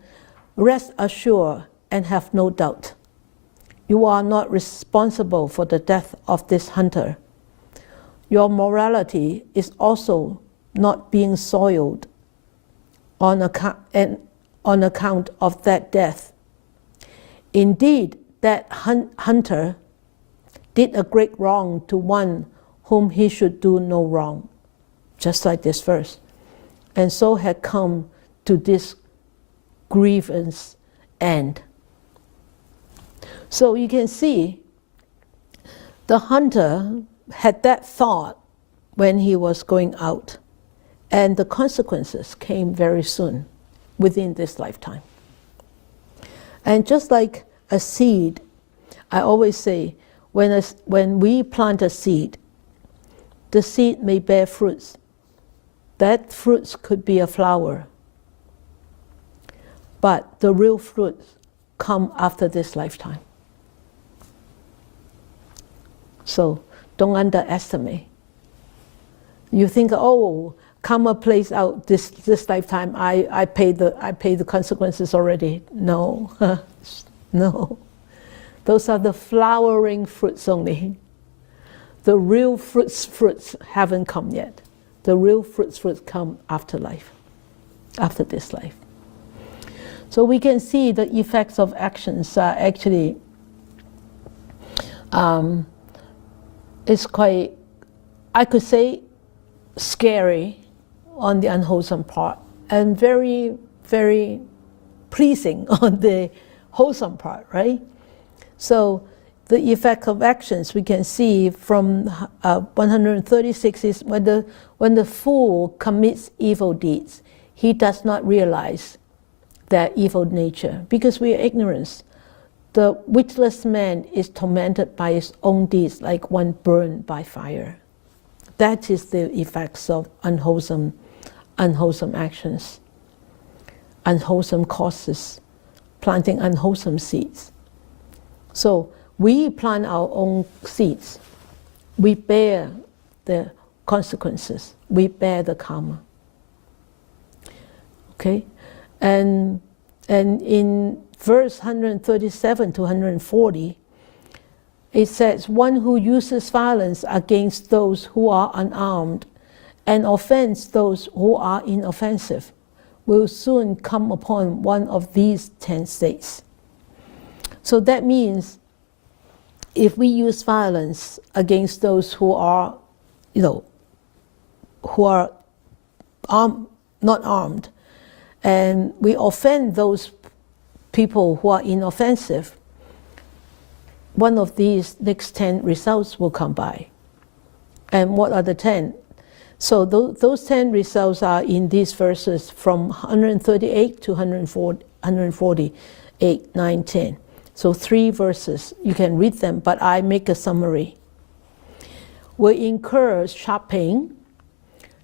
rest assured and have no doubt. You are not responsible for the death of this hunter. Your morality is also not being soiled on account of that death. Indeed, that hunter did a great wrong to one whom he should do no wrong," just like this verse, "and so had come to this grievous end." So you can see the hunter had that thought when he was going out, and the consequences came very soon within this lifetime. And just like a seed, I always say, when we plant a seed, the seed may bear fruits. That fruits could be a flower. But the real fruits come after this lifetime. So don't underestimate. You think, oh, karma plays out this lifetime. I pay the consequences already. No, no. Those are the flowering fruits only. The real fruits haven't come yet. The real fruits come after life, after this life. So we can see the effects of actions are actually it's quite, I could say, scary on the unwholesome part, and very, very pleasing on the wholesome part, right? So the effect of actions we can see from 136 is when the fool commits evil deeds, he does not realize their evil nature because we are ignorant. The witless man is tormented by his own deeds like one burned by fire. That is the effects of unwholesome actions, unwholesome causes, planting unwholesome seeds. So we plant our own seeds. We bear the consequences. We bear the karma. Okay? And in verse 137 to 140, it says, one who uses violence against those who are unarmed and offends those who are inoffensive will soon come upon one of these 10 states. So that means if we use violence against those who are, not armed, and we offend those people who are inoffensive, one of these next 10 results will come by. And what are the 10? So those 10 results are in these verses from 138 to 148, 9, 10. So 3 verses, you can read them, but I make a summary. Will incur sharp pain,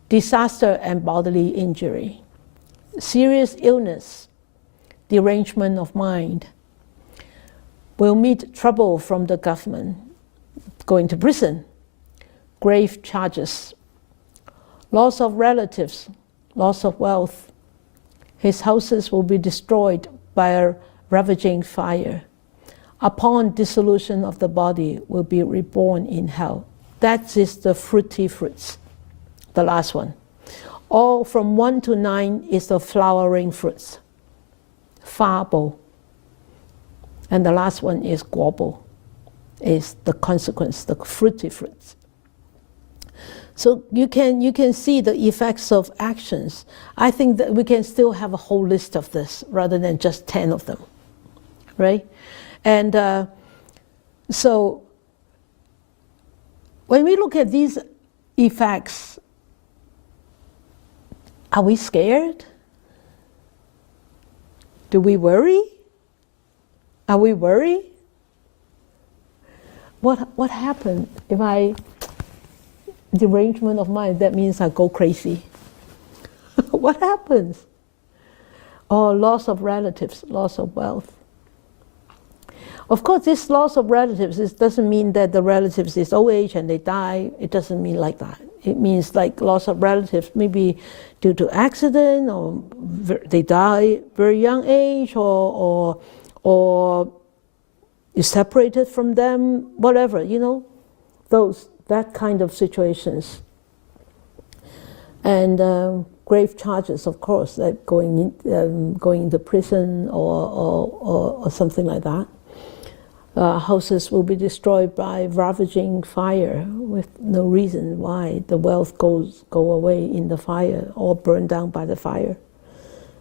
disaster and bodily injury, serious illness, derangement of mind, will meet trouble from the government, going to prison, grave charges, loss of relatives, loss of wealth. His houses will be destroyed by a ravaging fire. Upon dissolution of the body, will be reborn in hell. That is the fruity fruits, the last one. All from 1 to 9 is the flowering fruits, fabo. And the last one is guobo, is the consequence, the fruity fruits. So you can see the effects of actions. I think that we can still have a whole list of this rather than just 10 of them, right? And so when we look at these effects, are we scared? Do we worry? Are we worried? What happened if derangement of mind, that means I go crazy. What happens? Or loss of relatives, loss of wealth. Of course, this loss of relatives, it doesn't mean that the relatives is old age and they die. It doesn't mean like that. It means like loss of relatives, maybe due to accident, or they die very young age, or you separated from them, whatever, that kind of situations. And grave charges, of course, like going into prison or something like that. Houses will be destroyed by ravaging fire with no reason why. The wealth go away in the fire or burned down by the fire.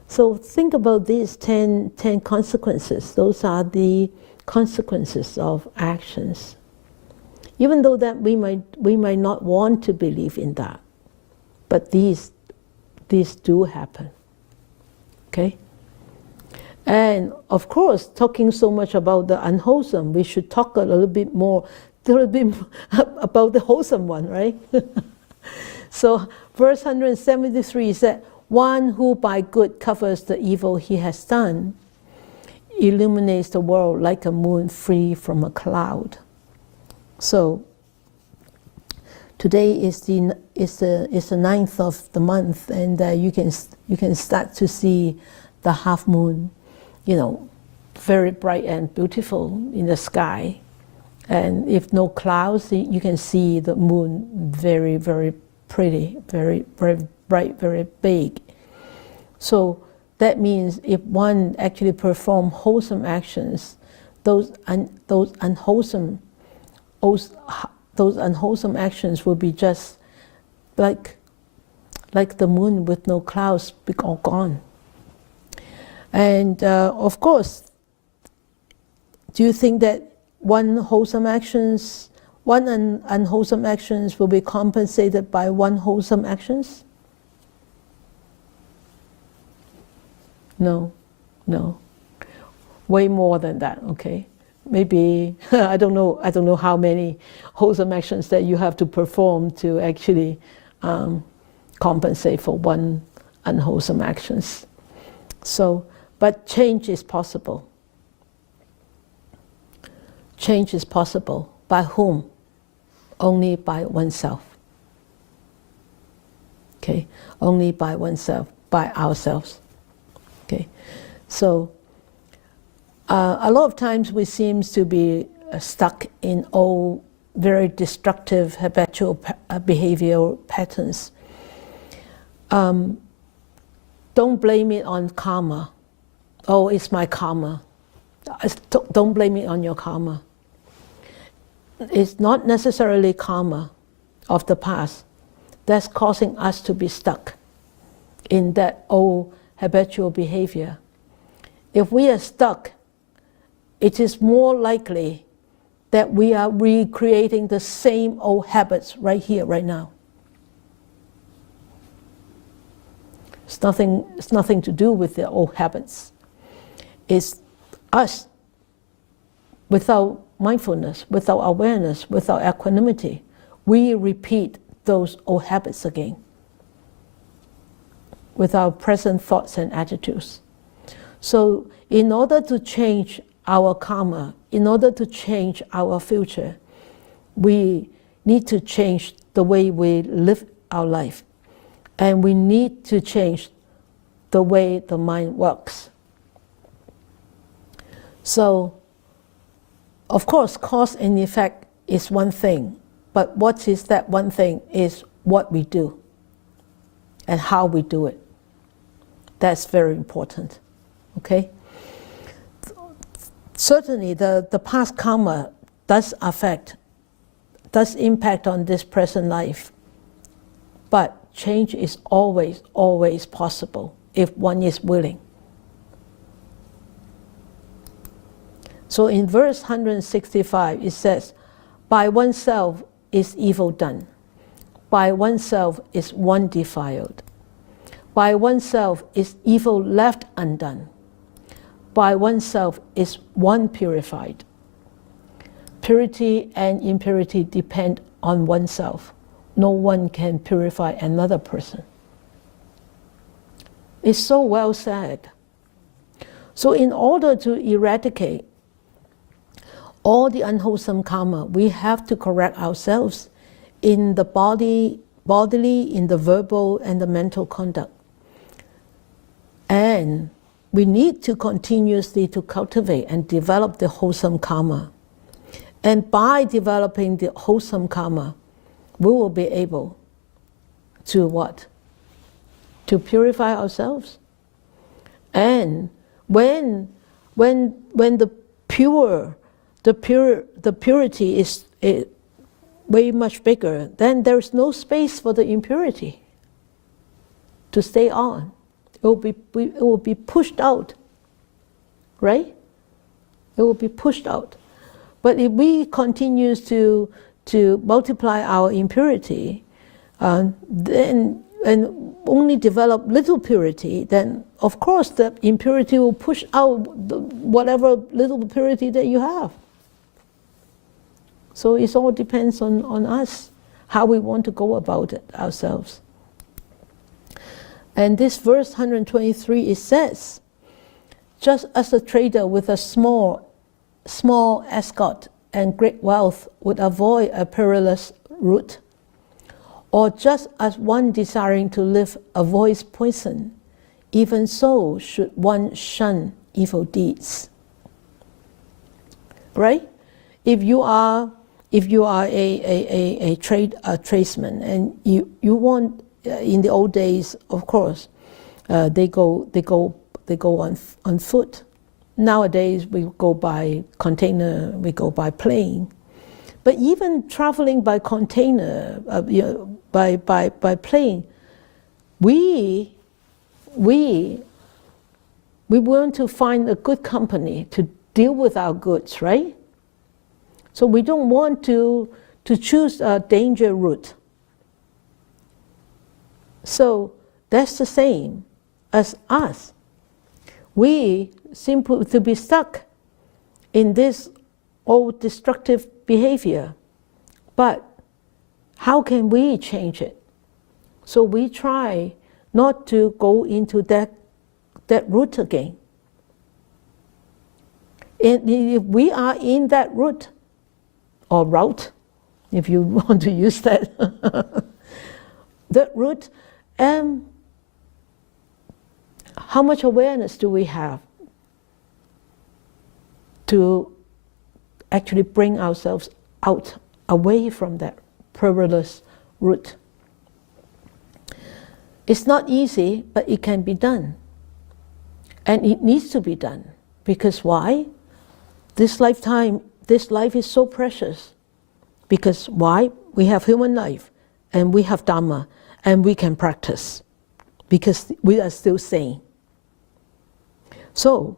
So think about these 10 consequences. Those are the consequences of actions. Even though that we might not want to believe in that, but these do happen. Okay? And of course, talking so much about the unwholesome, we should talk a little bit more little bit about the wholesome one, right? So verse 173 said, one who by good covers the evil he has done illuminates the world like a moon free from a cloud. So today is the 9th of the month, and you can start to see the half moon, very bright and beautiful in the sky. And if no clouds, you can see the moon very, very pretty, very, very bright, very big. So that means if one actually perform wholesome actions, those unwholesome actions will be just like the moon with no clouds, all gone. And of course, do you think that one unwholesome actions will be compensated by one wholesome actions? No. Way more than that, okay? Maybe, I don't know how many wholesome actions that you have to perform to actually compensate for one unwholesome actions. So, but change is possible. Change is possible. By whom? Only by oneself. Okay? Only by oneself, by ourselves. Okay? So, a lot of times we seem to be stuck in old, very destructive habitual behavioral patterns. Don't blame it on karma. Oh, it's my karma. Don't blame it on your karma. It's not necessarily karma of the past that's causing us to be stuck in that old habitual behavior. If we are stuck, it is more likely that we are recreating the same old habits right here, right now. It's nothing to do with the old habits. It's us, without mindfulness, without awareness, without equanimity, we repeat those old habits again with our present thoughts and attitudes. So in order to change our karma, in order to change our future, we need to change the way we live our life. And we need to change the way the mind works. So, of course, cause and effect is one thing, but what is that one thing is what we do and how we do it. That's very important, okay? Certainly, the past karma does impact on this present life, but change is always, always possible if one is willing. So in verse 165, it says, by oneself is evil done. By oneself is one defiled. By oneself is evil left undone. By oneself is one purified. Purity and impurity depend on oneself. No one can purify another person. It's so well said. So in order to eradicate all the unwholesome karma, we have to correct ourselves in the bodily, in the verbal, and the mental conduct. And we need to continuously to cultivate and develop the wholesome karma. And by developing the wholesome karma, we will be able to what? To purify ourselves. And when the purity is way much bigger, then there's no space for the impurity to stay on. It will be pushed out, right? It will be pushed out. But if we continue to multiply our impurity, then and only develop little purity, then of course the impurity will push out whatever little purity that you have. So it all depends on us, how we want to go about it ourselves. And this verse 123, it says, just as a trader with a small escort and great wealth would avoid a perilous route, or just as one desiring to live avoids poison, even so should one shun evil deeds. Right? If you are a tradesman and you want, in the old days, of course, they go on foot. Nowadays we go by container, we go by plane. But even traveling by container, by plane, we want to find a good company to deal with our goods, right? So we don't want to choose a danger route. So that's the same as us. We seem to be stuck in this old destructive behavior, but how can we change it? So we try not to go into that route again. And if we are in that route, or route, if you want to use that, that route, how much awareness do we have to actually bring ourselves out, away from that perilous route? It's not easy, but it can be done. And it needs to be done. Because why? This life is so precious. Because why? We have human life, and we have Dharma, and we can practice. Because we are still sane. So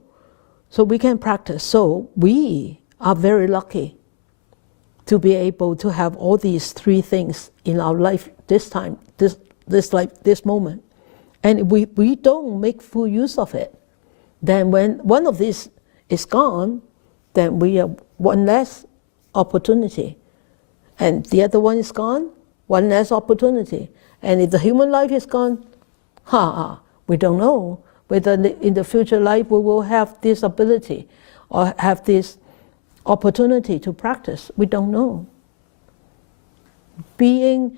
we can practice. So we are very lucky to be able to have all these three things in our life this time, this life, this moment. And we don't make full use of it. Then when one of these is gone, then we have one less opportunity. And the other one is gone, one less opportunity. And if the human life is gone, we don't know whether in the future life we will have this ability or have this opportunity to practice. We don't know. Being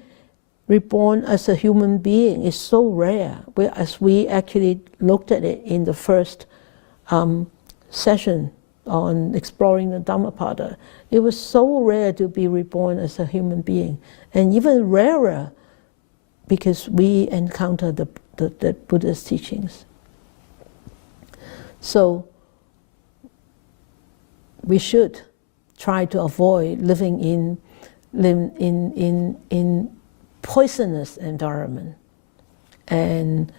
reborn as a human being is so rare. As we actually looked at it in the first session on exploring the Dhammapada, it was so rare to be reborn as a human being, and even rarer because we encounter the Buddha's teachings. So we should try to avoid living in poisonous environment and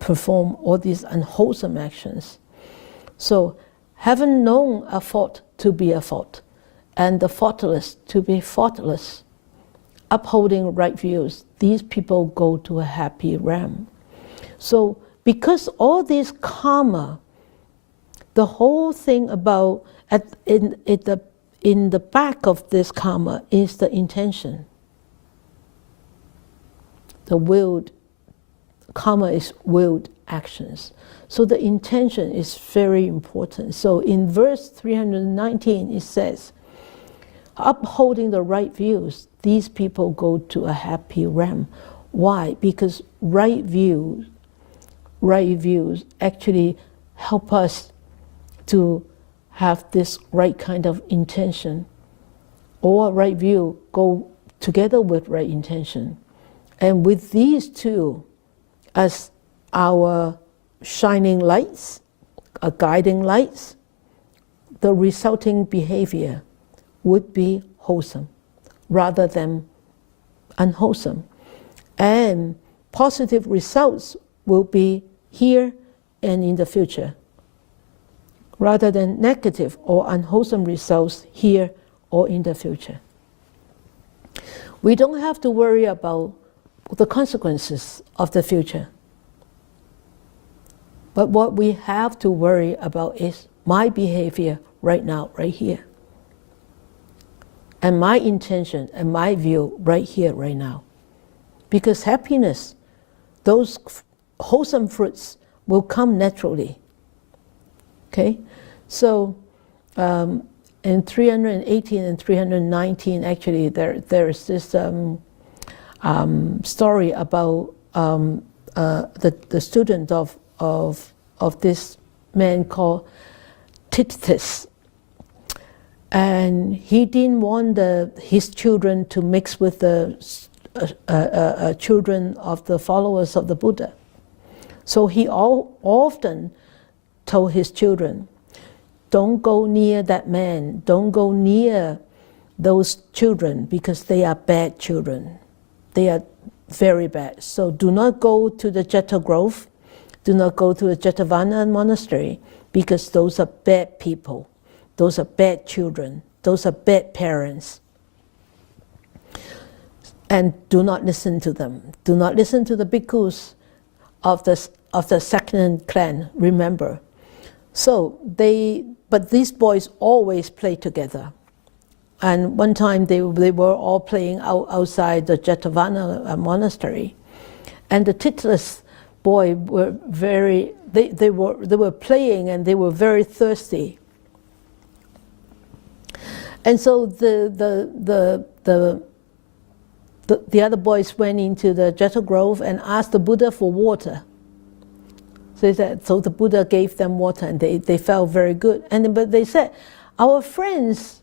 perform all these unwholesome actions. So having known a fault to be a fault, and the faultless to be faultless, upholding right views, these people go to a happy realm. So because all this karma, the whole thing about in the back of this karma is the intention. The willed karma is willed actions. So the intention is very important. So in verse 319 it says, upholding the right views, these people go to a happy realm. Why? Because right views actually help us to have this right kind of intention, or right view go together with right intention. And with these two as our shining lights, guiding lights, the resulting behavior would be wholesome rather than unwholesome. And positive results will be here and in the future, rather than negative or unwholesome results here or in the future. We don't have to worry about the consequences of the future. But what we have to worry about is my behavior right now, right here. and my intention and my view right here, right now. Because happiness, those wholesome fruits will come naturally. Okay? So in 318 and 319, actually, there's this story about the student of this man called Titus. And he didn't want his children to mix with the children of the followers of the Buddha. So he often told his children, don't go near that man, don't go near those children, because they are bad children. They are very bad. So do not go to the Jeta Grove, do not go to the Jetavana monastery, because those are bad people. Those are bad children. Those are bad parents. And do not listen to them. Do not listen to the bhikkhus of the second clan, remember. So but these boys always play together. And one time they were all playing outside the Jetavana monastery. And the Titus boy were they were playing, and they were very thirsty. And so the other boys went into the Jeta Grove and asked the Buddha for water. So the Buddha gave them water, and they felt very good. But they said, our friends,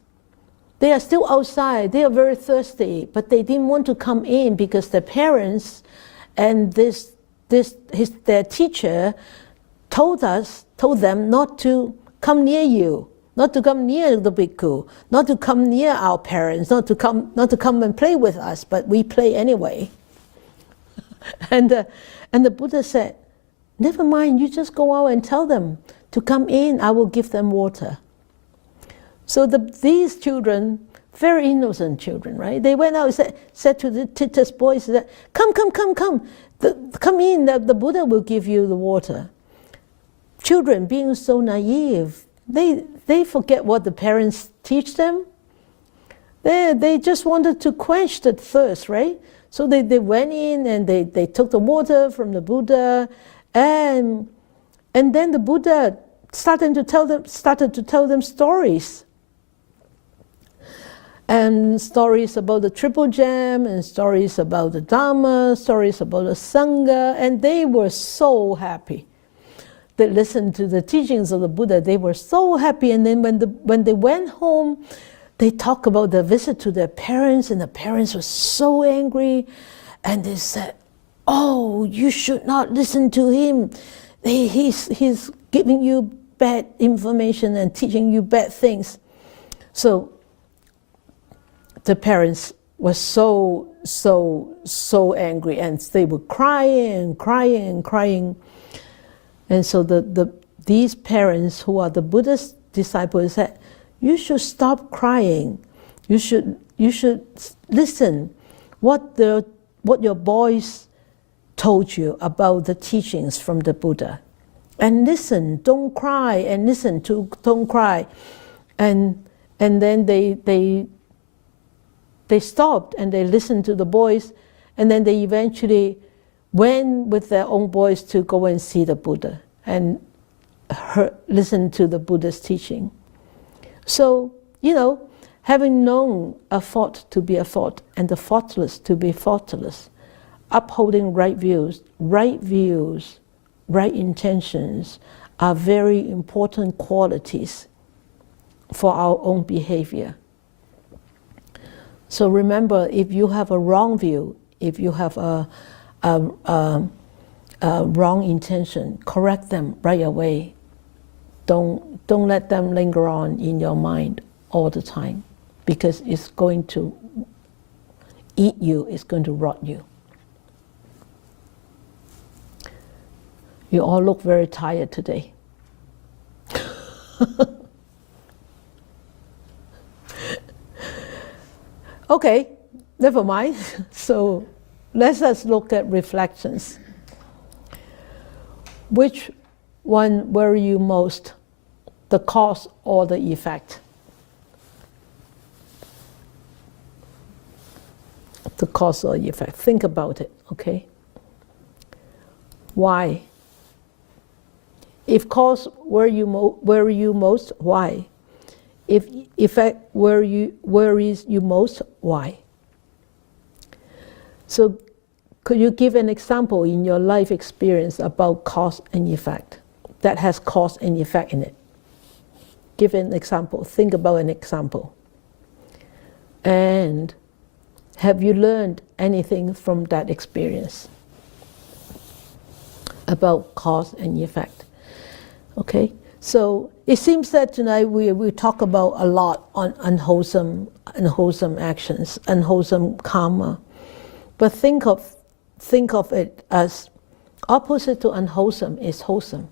they are still outside, they are very thirsty, but they didn't want to come in because their parents and their teacher told them not to come near you, not to come near the bhikkhu, not to come near our parents, not to come and play with us, but we play anyway. And the Buddha said, never mind, you just go out and tell them to come in, I will give them water. So these children, very innocent children, right? They went out and said to the Titus boys, come in, the Buddha will give you the water. Children being so naive, they forget what the parents teach them. They just wanted to quench the thirst, right? So they went in and they took the water from the Buddha, and then the Buddha started to tell them stories. And stories about the Triple Gem, and stories about the Dharma, stories about the Sangha, and they were so happy. They listened to the teachings of the Buddha, they were so happy. And then when they went home, they talked about the visit to their parents, and the parents were so angry, and they said, oh, you should not listen to him. He's giving you bad information and teaching you bad things. So the parents were so angry, and they were crying. And so these parents who are the Buddhist disciples said, you should stop crying. You should listen what your boys told you about the teachings from the Buddha. And listen, don't cry, and don't cry. And then they stopped and they listened to the boys, and then they eventually went with their own boys to go and see the Buddha and listen to the Buddha's teaching. So, having known a thought to be a thought and the thoughtless to be thoughtless, upholding right views, right intentions are very important qualities for our own behavior. So remember, if you have a wrong view, if you have a wrong intention, correct them right away. Don't let them linger on in your mind all the time, because it's going to eat you, it's going to rot you. You all look very tired today. Okay, never mind. So let us look at reflections. Which one worry you most, the cause or the effect? The cause or effect. Think about it, okay? Why? If cause worry you most, why? If effect worries you most, why? So could you give an example in your life experience about cause and effect that has cause and effect in it? Give an example. Think about an example. And have you learned anything from that experience about cause and effect? Okay, so it seems that tonight we talk about a lot on unwholesome actions, unwholesome karma. But think of it as opposite to unwholesome is wholesome.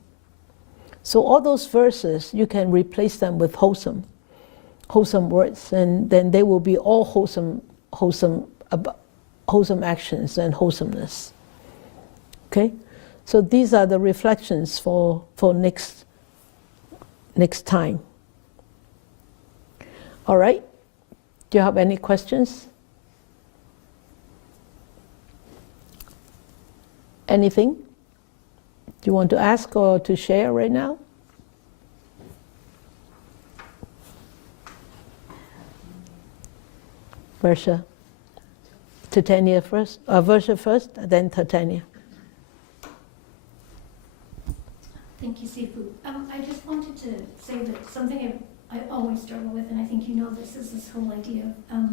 So all those verses, you can replace them with wholesome words, and then they will be all wholesome actions and wholesomeness. Okay, so these are the reflections for next time. All right. Do you have any questions? Anything? Do you want to ask or to share right now? Versha. Titania first, Versha first, then Titania. Thank you, Sifu. I just wanted to say that something I always struggle with, and I think you know this, is this whole idea of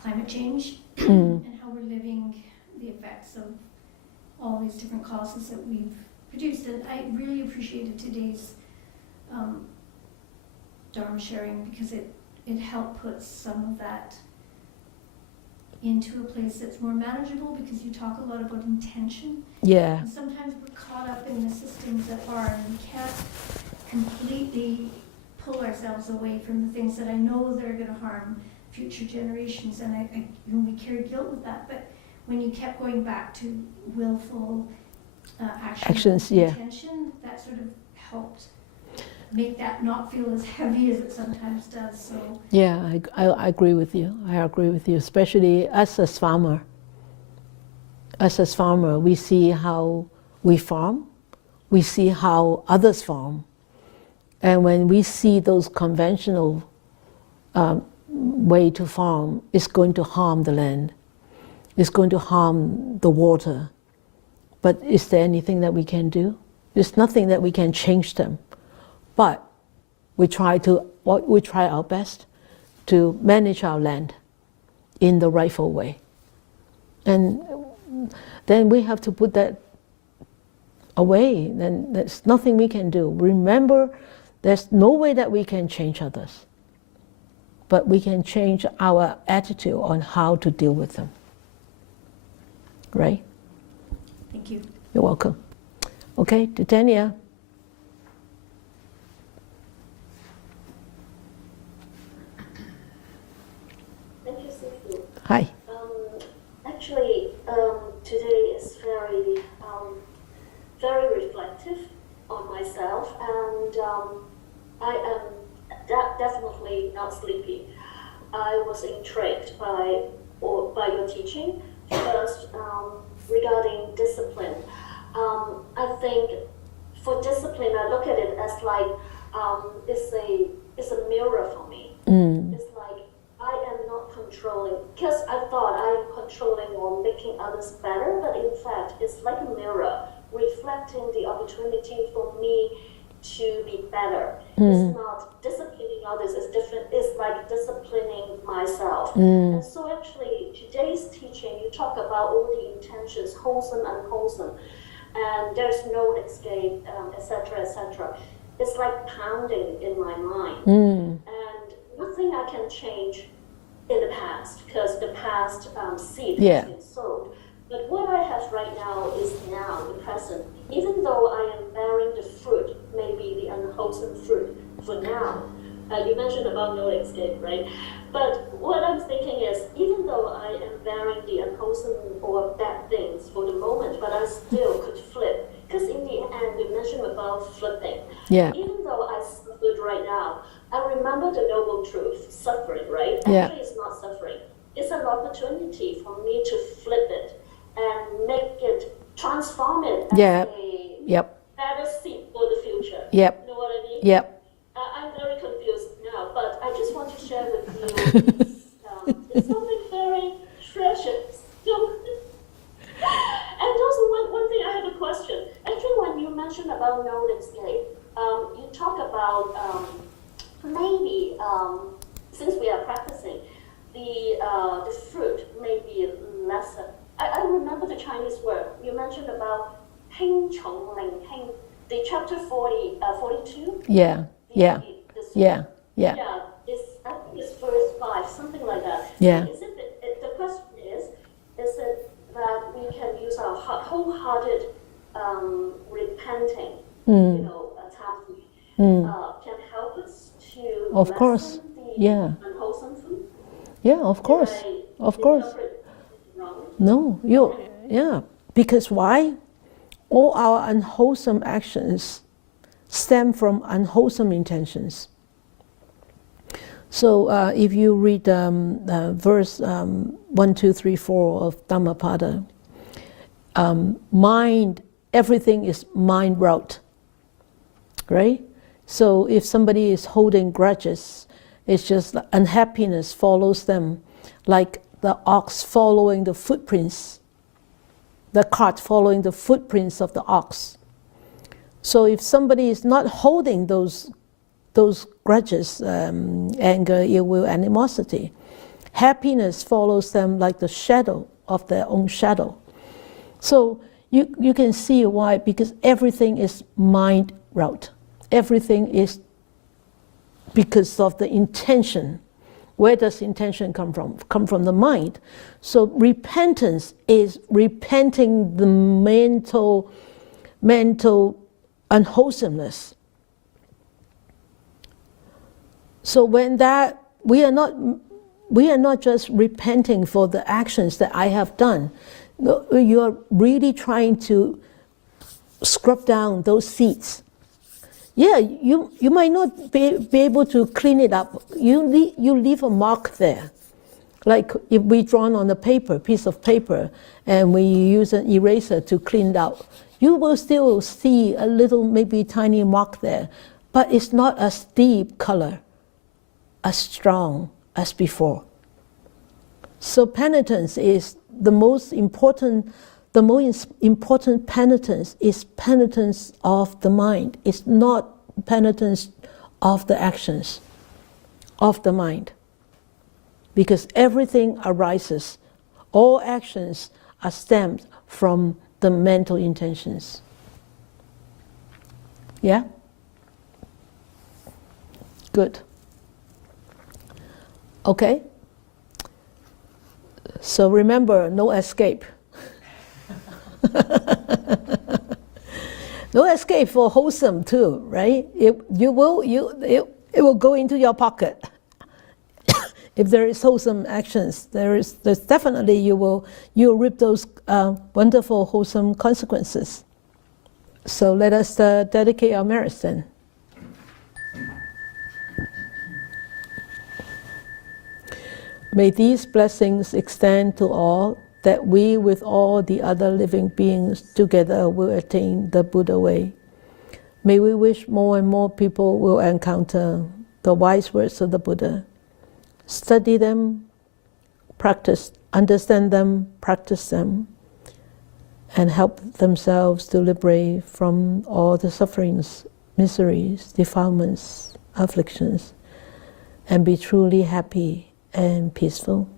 climate change and how we're living the effects of all these different causes that we've produced. And I really appreciated today's Dharma sharing, because it helped put some of that into a place that's more manageable, because you talk a lot about intention. Yeah. And sometimes we're caught up in the systems that are, and we can't completely pull ourselves away from the things that I know that are going to harm future generations. And we carry guilt with that. But when you kept going back to willful actions, intention, that sort of helped make that not feel as heavy as it sometimes does. So yeah, I agree with you. I agree with you, especially us as farmer. Us as farmer, we see how we farm, we see how others farm, and when we see those conventional way to farm, it's going to harm the land. It's going to harm the water. But is there anything that we can do? There's nothing that we can change them. But we try our best to manage our land in the rightful way. And then we have to put that away. Then there's nothing we can do. Remember, there's no way that we can change others. But we can change our attitude on how to deal with them. Right? thank you. You're welcome. Okay, Titania. Thank you, Sifu. Hi. Actually, today is very reflective on myself, and I am definitely not sleepy. I was intrigued by your teaching. First, regarding discipline, I think for discipline, I look at it as like it's a mirror for me. It's like I am not controlling, because I thought I am controlling or making others better, but in fact, it's like a mirror reflecting the opportunity for me to be better. It's not disciplining others, it's different. It's like disciplining myself. And so actually, today's teaching, you talk about all the intentions, wholesome, unwholesome, and there's no escape, etc., etc. It's like pounding in my mind. And nothing I can change in the past, because the past seed has been sowed. But what I have right now is now, the present. Even though I am bearing the fruit, maybe the unwholesome fruit for now. You mentioned about no escape, right? But what I'm thinking is, even though I am bearing the unwholesome or bad things for the moment, but I still could flip. Because in the end, you mentioned about flipping. Yeah. Even though I suffered right now, I remember the noble truth, suffering, right? Yeah. Actually, it's not suffering. It's a opportunity for me to flip it and make it, transform it as Yeah. a Yep. better seed for the future. Yep. You know what I mean? Yep. I'm very confused now, but I just want to share with you. It's something very precious. And also one thing, I have a question. Actually, when you mentioned about no escape, you talk about maybe since we are practicing, the fruit may be lesser. I remember the Chinese word you mentioned about 轻重灵轻, the chapter 42. Yeah. Yeah. Yeah. Yeah. Yeah, I think it's verse 5, something like that. Yeah. The question is it that we can use our wholehearted repenting, can help us to Of course. lessen the Yeah. unwholesome food? Yeah, of course. Did I Of course. interpret it wrongly? No, yeah. Because why? All our unwholesome actions stem from unwholesome intentions. So if you read verse 1, 2, 3, 4 of Dhammapada, mind, everything is mind wrought, right? So if somebody is holding grudges, it's just unhappiness follows them, like the ox following the footprints, the cart following the footprints of the ox. So if somebody is not holding those grudges, anger, ill will, animosity, happiness follows them like the shadow of their own shadow. So you can see why, because everything is mind wrought. Everything is because of the intention. Where does intention come from? Come from the mind. So repentance is repenting the mental unwholesomeness. So when that we are not just repenting for the actions that I have done. You are really trying to scrub down those seeds. Yeah, you might not be able to clean it up. You leave a mark there. Like if we drawn on a piece of paper, and we use an eraser to clean it out, you will still see a little, maybe tiny mark there, but it's not as deep color, as strong as before. So penitence is the most important penitence is penitence of the mind. It's not penitence of the actions of the mind. Because everything arises, all actions are stemmed from the mental intentions. Yeah? Good. Okay? So remember, no escape. No escape for wholesome too, right? It will go into your pocket. If there is wholesome actions, there's definitely you'll reap those wonderful wholesome consequences. So let us dedicate our merits then. May these blessings extend to all, that we with all the other living beings together will attain the Buddha way. May we wish more and more people will encounter the wise words of the Buddha. Study them, practice, understand them, practice them, and help themselves to liberate from all the sufferings, miseries, defilements, afflictions, and be truly happy and peaceful.